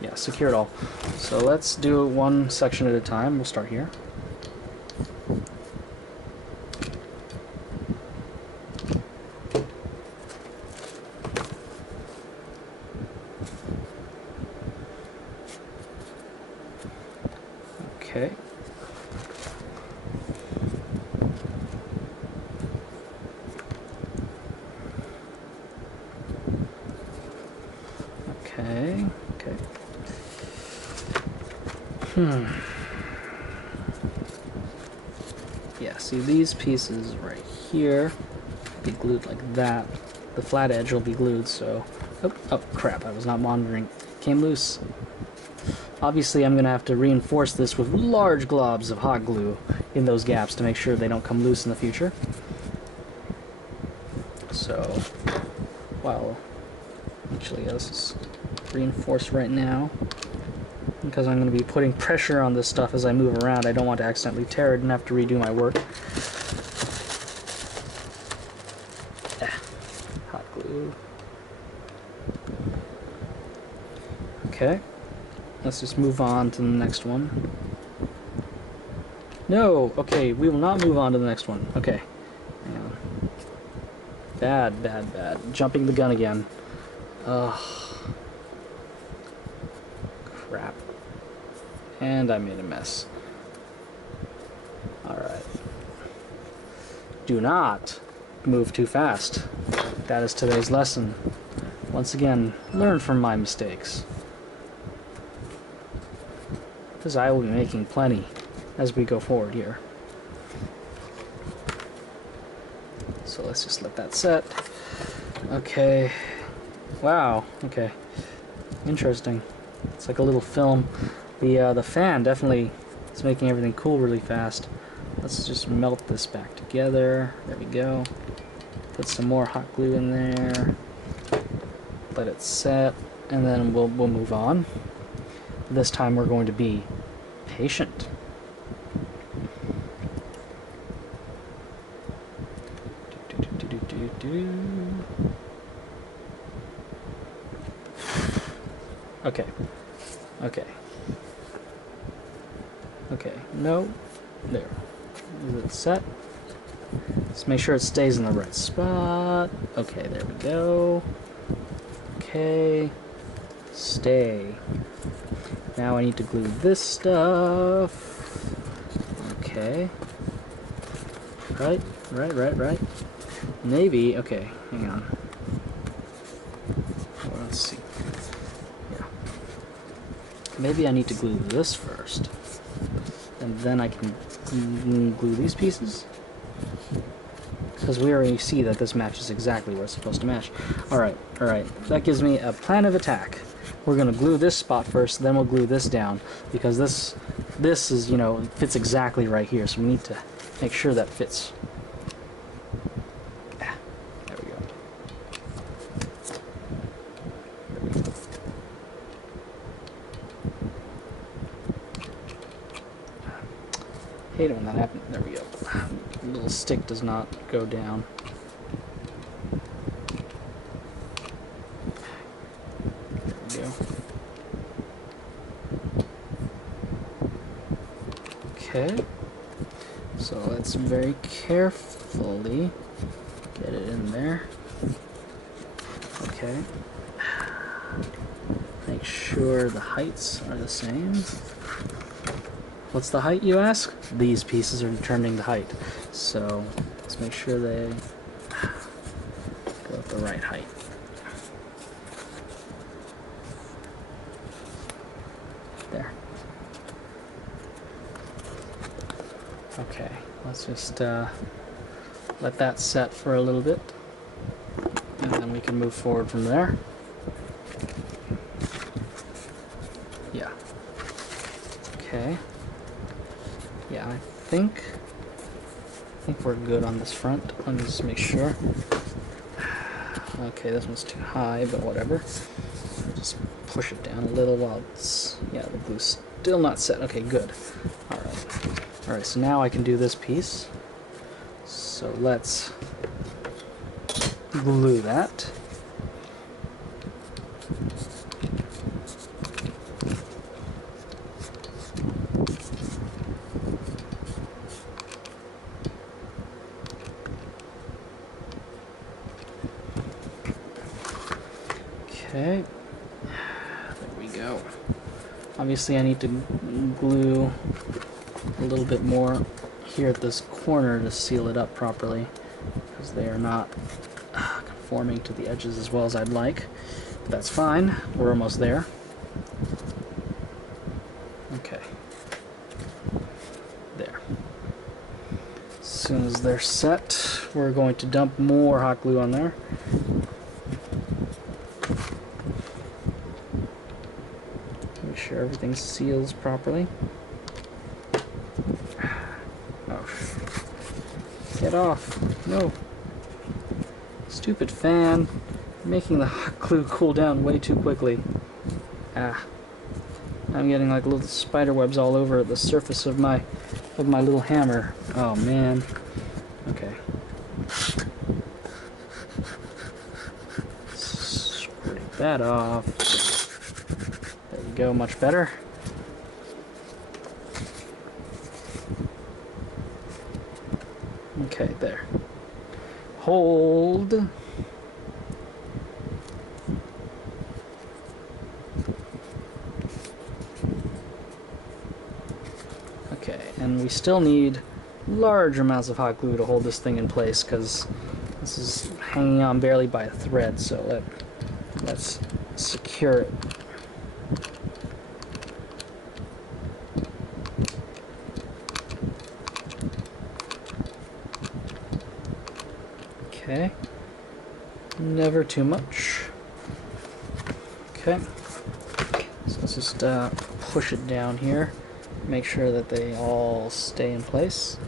yeah, secure it all. So let's do one section at a time. We'll start here. Okay. Okay. Okay. Yeah, see these pieces right here be glued like that. The flat edge will be glued, so... Oh, crap, I was not monitoring. Came loose. Obviously, I'm going to have to reinforce this with large globs of hot glue in those gaps to make sure they don't come loose in the future. So, well, actually, let's just reinforce right now, because I'm going to be putting pressure on this stuff as I move around. I don't want to accidentally tear it and have to redo my work. Hot glue. Okay. Let's just move on to the next one. No! Okay, we will not move on to the next one. Okay. Hang on. Bad, bad, bad. Jumping the gun again. Ugh. Crap. And I made a mess. Alright. Do not move too fast. That is today's lesson. Once again, learn from my mistakes. Because I will be making plenty as we go forward here. So let's just let that set. Okay. Wow. Okay. Interesting. It's like a little film. The fan definitely is making everything cool really fast. Let's just melt this back together. There we go. Put some more hot glue in there. Let it set, and then we'll move on. This time we're going to be patient. Okay. Okay. Okay. No. There. Is it set? Let's make sure it stays in the right spot. Okay, there we go. Okay. Stay. Now I need to glue this stuff. Okay. Right. Maybe. Okay, hang on. Well, let's see. Yeah. Maybe I need to glue this first. And then I can glue these pieces. Because we already see that this matches exactly where it's supposed to match. Alright. That gives me a plan of attack. We're going to glue this spot first, then we'll glue this down. Because this is, you know, fits exactly right here. So we need to make sure that fits. There we go. Hate it when that happens. There we go. The little stick does not go down. There we go. Okay. So let's very carefully get it in there. Okay. Make sure the heights are the same. What's the height, you ask? These pieces are determining the height. So let's make sure they go at the right height. There. Okay, let's just let that set for a little bit, and then we can move forward from there. Yeah. Okay. Yeah, I think we're good on this front. Let me just make sure. Okay, this one's too high, but whatever. Just push it down a little while it's, yeah, the glue's still not set. Okay, good. Alright, so now I can do this piece. So let's glue that. Okay, there we go. Obviously I need to glue a little bit more here at this corner to seal it up properly, because they are not conforming to the edges as well as I'd like. But that's fine, we're almost there. Okay. There. As soon as they're set, we're going to dump more hot glue on there. Make sure everything seals properly. Oh, get off. No. Stupid fan. Making the hot glue cool down way too quickly. Ah. I'm getting like little spider webs all over the surface of my little hammer. Oh man. Okay. Scrape that off. There we go, much better. Okay, there. Hold. Okay, and we still need large amounts of hot glue to hold this thing in place, because this is hanging on barely by a thread, so let's secure it. Okay, never too much. Okay, so let's just push it down here, make sure that they all stay in place.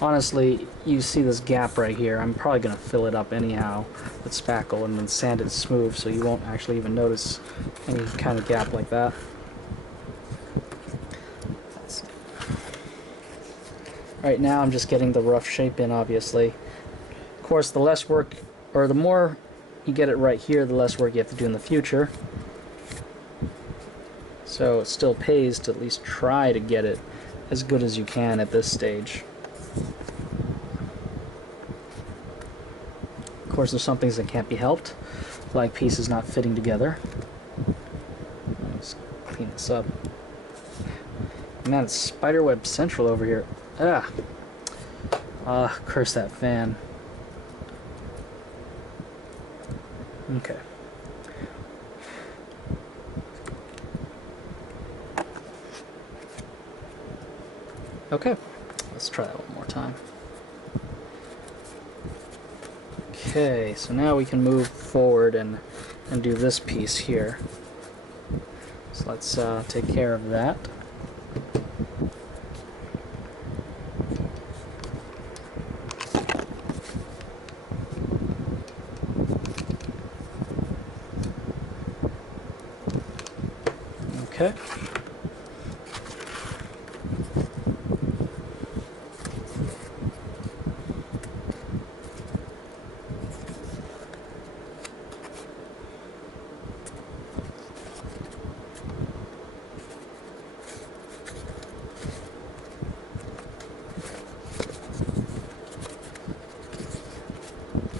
Honestly, you see this gap right here. I'm probably going to fill it up anyhow with spackle and then sand it smooth, so you won't actually even notice any kind of gap like that. Right now I'm just getting the rough shape in, obviously. Of course, the less work, or the more you get it right here, the less work you have to do in the future. So it still pays to at least try to get it as good as you can at this stage. Of course, there's some things that can't be helped, like pieces not fitting together. Let's clean this up. Man, it's spiderweb central over here. Curse that fan. Okay. Okay, let's try that one more time. Okay, so now we can move forward and do this piece here. So let's take care of that. Okay.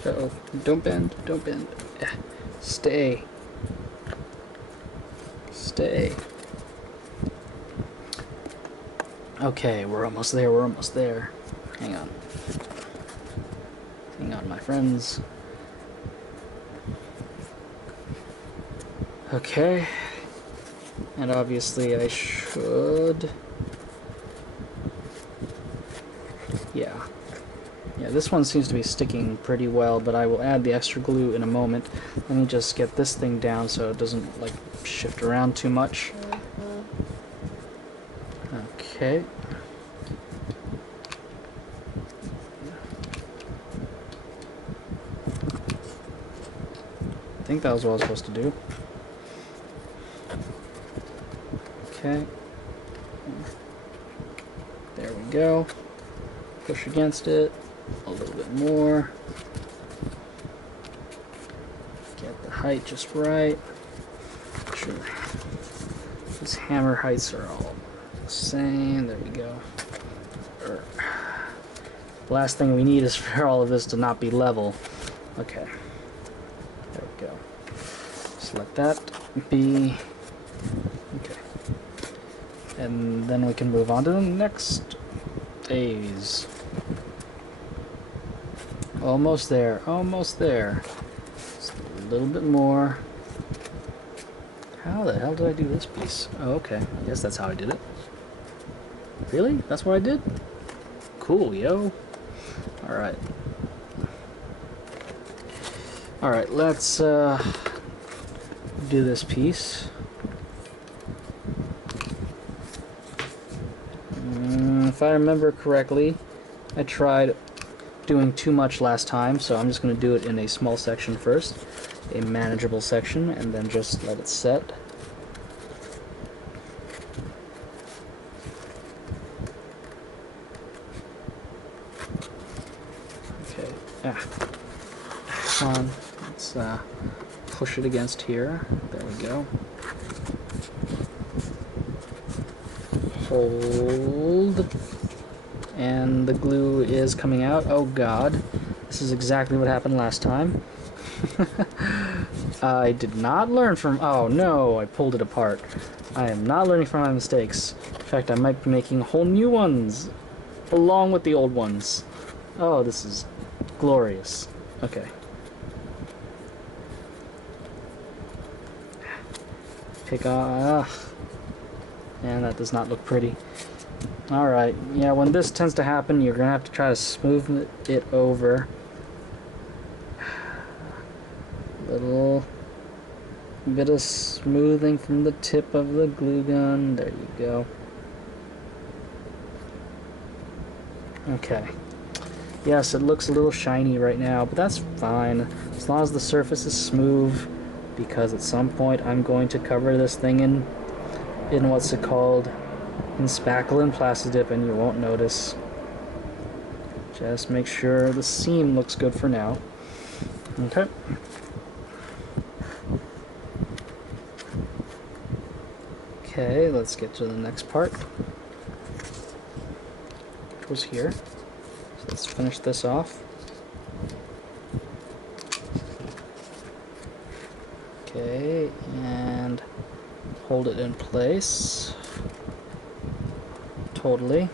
Uh-oh. Don't bend. Don't bend. Stay. stay. Okay, we're almost there, we're almost there. Hang on. Hang on, my friends. Okay. And obviously I should... Yeah. Yeah, this one seems to be sticking pretty well, but I will add the extra glue in a moment. Let me just get this thing down so it doesn't, like, shift around too much. Okay. I think that was what I was supposed to do. Okay. There we go. Push against it a little bit more. Get the height just right. Sure. These hammer heights are all the same. There we go. The last thing we need is for all of this to not be level. Okay. There we go. Just let that be. Okay. And then we can move on to the next phase. Almost there. Almost there. Just a little bit more. How the hell did I do this piece? Oh, okay. I guess that's how I did it. Really? That's what I did? Cool, yo. Alright. Alright, let's do this piece. If I remember correctly, I tried doing too much last time, so I'm just going to do it in a small section first, a manageable section, and then just let it set. Okay, come on, let's push it against here. There we go. Hold, and the glue is coming out. Oh god, this is exactly what happened last time. I did not learn from... Oh no, I pulled it apart. I am not learning from my mistakes. In fact, I might be making whole new ones along with the old ones. Oh, this is glorious. Okay. Pick off... And that does not look pretty. Alright, yeah, when this tends to happen, you're gonna have to try to smooth it over. Little bit of smoothing from the tip of the glue gun. There you go. Okay. Yes, it looks a little shiny right now, but that's fine. As long as the surface is smooth, because at some point I'm going to cover this thing in what's it called? In spackle and Plastidip, and you won't notice. Just make sure the seam looks good for now. Okay. Okay, let's get to the next part. Which was here. So let's finish this off. Okay, and hold it in place. Totally.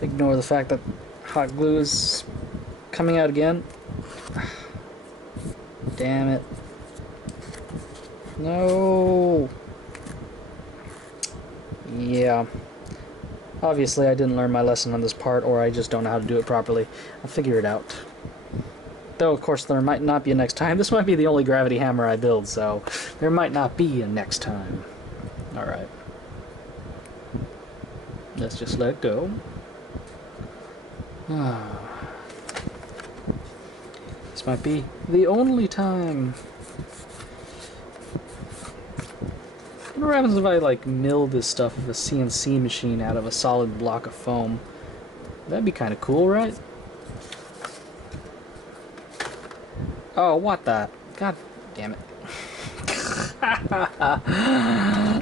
Ignore the fact that hot glue is coming out again. Damn it. No! Yeah. Obviously I didn't learn my lesson on this part, or I just don't know how to do it properly. I'll figure it out. Though, of course, there might not be a next time. This might be the only gravity hammer I build, so there might not be a next time. Alright. Let's just let go. This might be the only time. What happens if I, like, mill this stuff with a CNC machine out of a solid block of foam? That'd be kind of cool, right? Oh, what the? God damn it.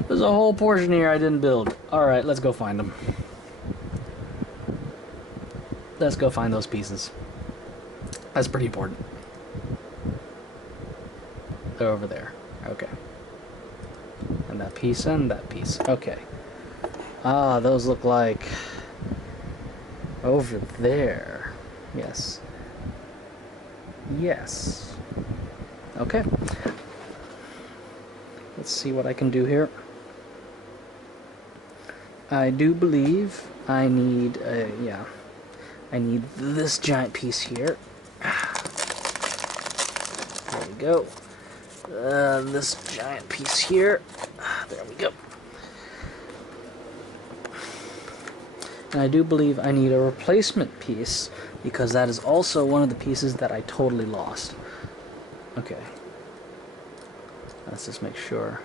There's a whole portion here I didn't build. Alright, let's go find them. Let's go find those pieces. That's pretty important. They're over there. Okay. And that piece and that piece. Okay. Ah, those look like over there. Yes. Yes. Okay. Let's see what I can do here. I do believe I need yeah. I need this giant piece here. There we go. This giant piece here. There we go. And I do believe I need a replacement piece, because that is also one of the pieces that I totally lost. Okay. Let's just make sure.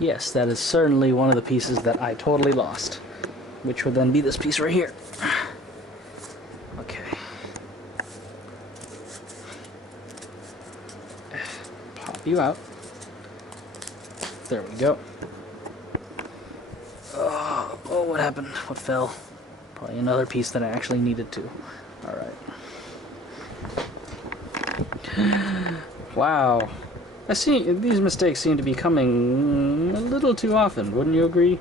Yes, that is certainly one of the pieces that I totally lost, which would then be this piece right here. Okay. Pop you out. There we go. Oh, what happened? What fell? Probably another piece that I actually needed to. Alright. Wow. I see these mistakes seem to be coming a little too often, wouldn't you agree?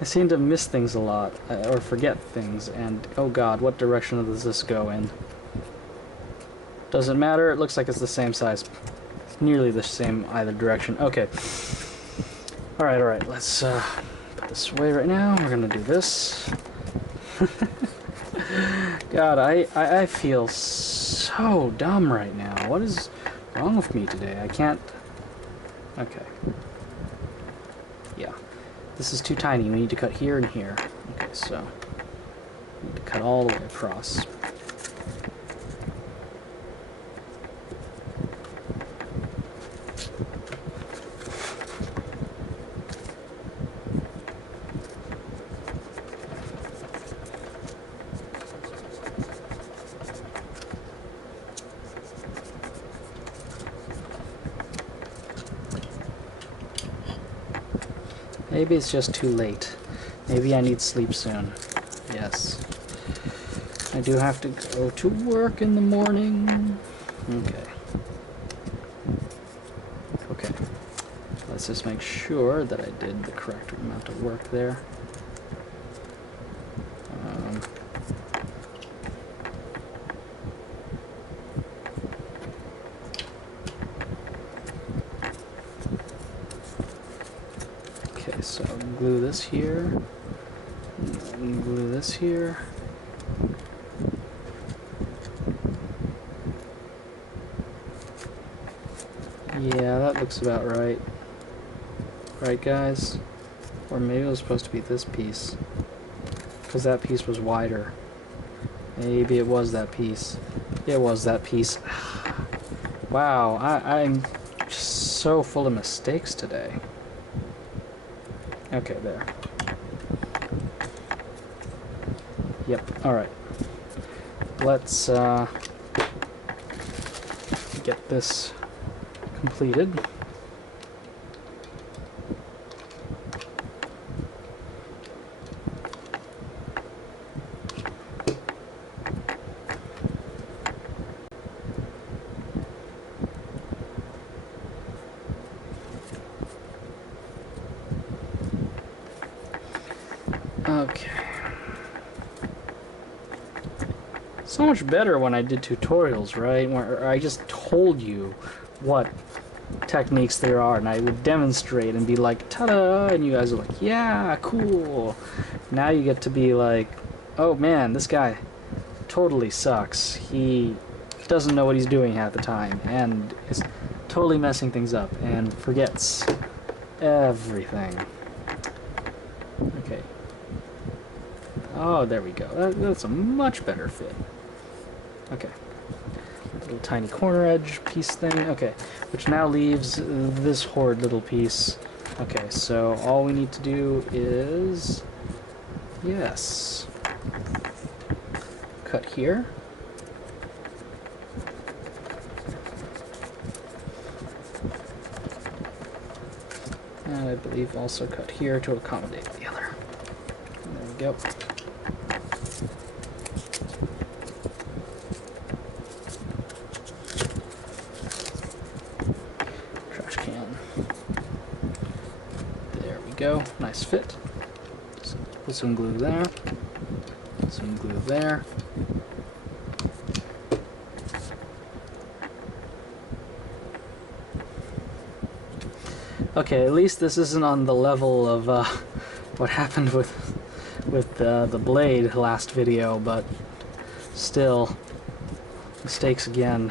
I seem to miss things a lot, or forget things, and oh god, what direction does this go in? Doesn't matter, it looks like it's the same size. It's nearly the same either direction. Okay. Alright, let's put this away right now. We're gonna do this. God, I feel so dumb right now. What is wrong with me today? I can't... Okay. Yeah. This is too tiny. We need to cut here and here. Okay, so... we need to cut all the way across. Maybe it's just too late. Maybe I need sleep soon. Yes. I do have to go to work in the morning. Okay. Okay. Let's just make sure that I did the correct amount of work there. Okay, so glue this here, and glue this here. Yeah, that looks about right. Right, guys? Or maybe it was supposed to be this piece, because that piece was wider. Maybe it was that piece. It was that piece. Wow, I'm just so full of mistakes today. Okay, there. Yep, alright. Let's get this completed. Okay. So much better when I did tutorials, right? Where I just told you what techniques there are, and I would demonstrate and be like, ta-da! And you guys are like, yeah, cool. Now you get to be like, oh man, this guy totally sucks. He doesn't know what he's doing half the time, and is totally messing things up, and forgets everything. Okay. Oh, there we go. That's a much better fit. Okay. Little tiny corner edge piece thing. Okay. Which now leaves this horrid little piece. Okay, so all we need to do is... yes. Cut here. And I believe also cut here to accommodate the other. There we go. go. Nice fit. Just put some glue there. Some glue there. Okay, at least this isn't on the level of what happened with the blade last video, but still, mistakes again.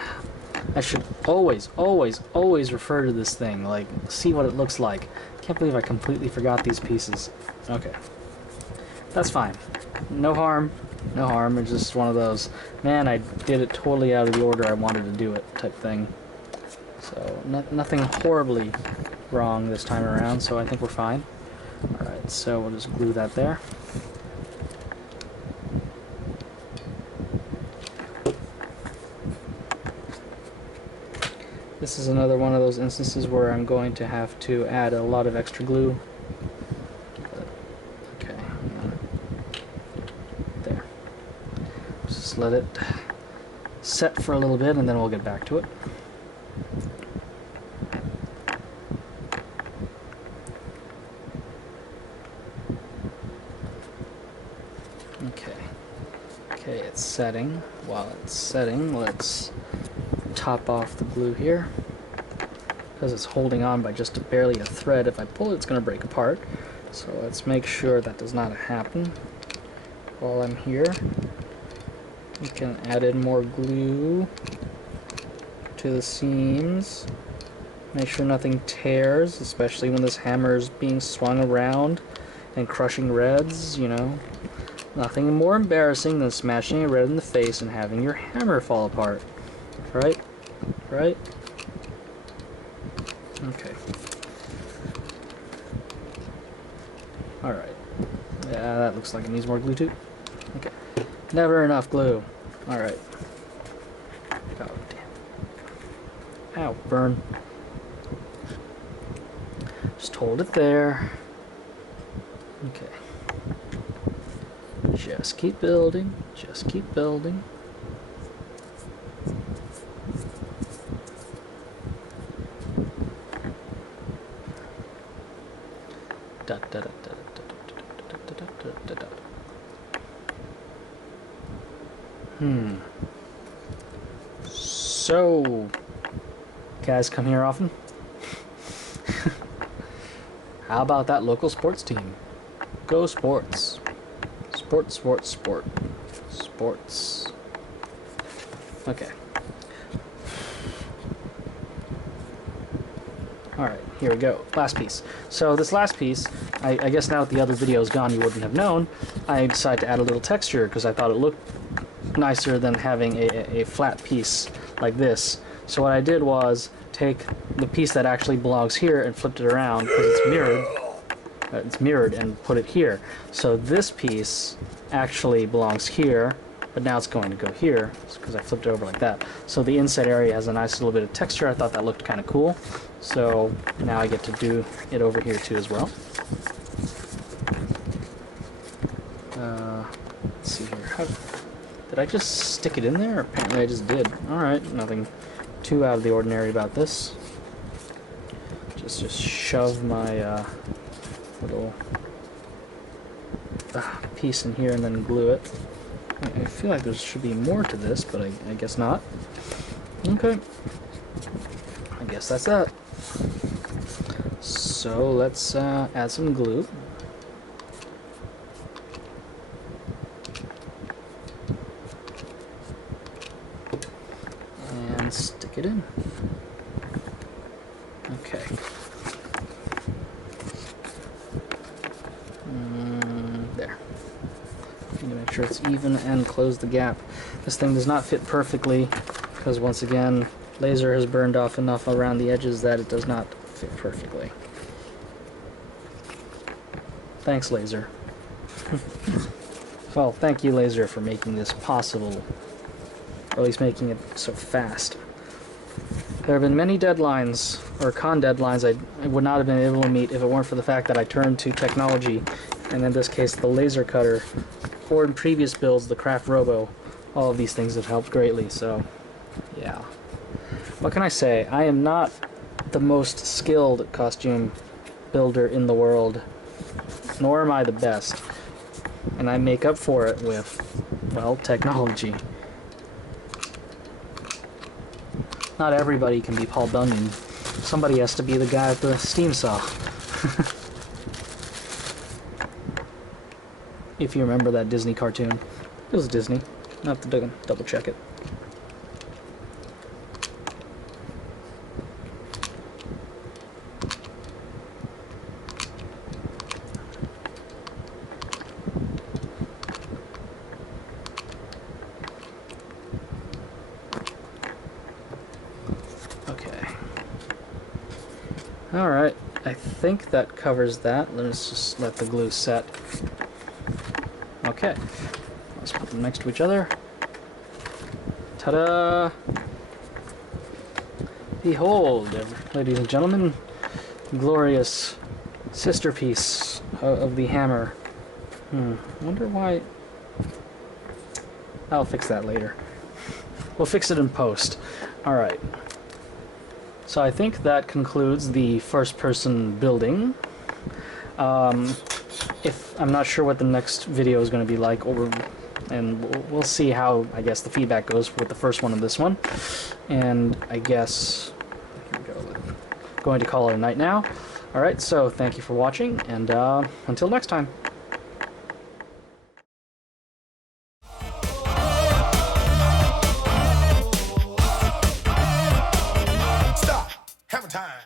I should always refer to this thing, like, see what it looks like. Can't believe I completely forgot these pieces. Okay. That's fine. No harm. No harm. It's just one of those, man, I did it totally out of the order I wanted to do it type thing. So, nothing horribly wrong this time around, so I think we're fine. Alright, so we'll just glue that there. This is another one of those instances where I'm going to have to add a lot of extra glue. Okay, there. Just let it set for a little bit and then we'll get back to it. Okay, it's setting. While it's setting, let's top off the glue here. Because it's holding on by just barely a thread. If I pull it, it's going to break apart. So let's make sure that does not happen. While I'm here, we can add in more glue to the seams. Make sure nothing tears, especially when this hammer is being swung around and crushing reds, you know. Nothing more embarrassing than smashing a red in the face and having your hammer fall apart. Right? Right? Okay. Alright. Yeah, that looks like it needs more glue too. Okay. Never enough glue. Alright. Oh, damn. Ow, burn. Just hold it there. Okay. Just keep building, just keep building. So, guys come here often? How about that local sports team? Go sports. Sport, sport, sport. Sports. Okay. Alright, here we go. Last piece. So this last piece, I guess now that the other video is gone you wouldn't have known, I decided to add a little texture because I thought it looked nicer than having a flat piece like this. So what I did was take the piece that actually belongs here and flipped it around because it's mirrored. It's mirrored and put it here. So this piece actually belongs here, but now it's going to go here because I flipped it over like that. So the inside area has a nice little bit of texture. I thought that looked kind of cool. So now I get to do it over here too as well. Let's see here. Did I just stick it in there? Apparently I just did. Alright, nothing too out of the ordinary about this. Just shove my little piece in here and then glue it. I feel like there should be more to this, but I guess not. Okay. I guess that's that. So let's add some glue. And stick it in. Okay. There. Need to make sure it's even and close the gap. This thing does not fit perfectly because once again laser has burned off enough around the edges that it does not fit perfectly. Thanks, laser. Well, thank you, laser, for making this possible, or at least making it so fast. There have been many deadlines, or con deadlines, I would not have been able to meet if it weren't for the fact that I turned to technology, and in this case the laser cutter, or in previous builds the Craft Robo. All of these things have helped greatly, so yeah. What can I say? I am not the most skilled costume builder in the world. nor am I the best. And I make up for it with, well, technology. Not everybody can be Paul Bunyan. Somebody has to be the guy with the steam saw. If you remember that Disney cartoon. It was Disney. I have to double check it. Okay. Alright, I think that covers that. Let's just let the glue set. Okay. Let's put them next to each other. Ta-da! Behold, ladies and gentlemen, glorious sister piece of the hammer. Wonder why... I'll fix that later. We'll fix it in post. Alright. So I think that concludes the first-person building. If I'm not sure what the next video is going to be like, and we'll see how, I guess, the feedback goes with the first one and this one. And I guess, here we go, going to call it a night now. Alright, so thank you for watching, and until next time. Stop. Hammer time.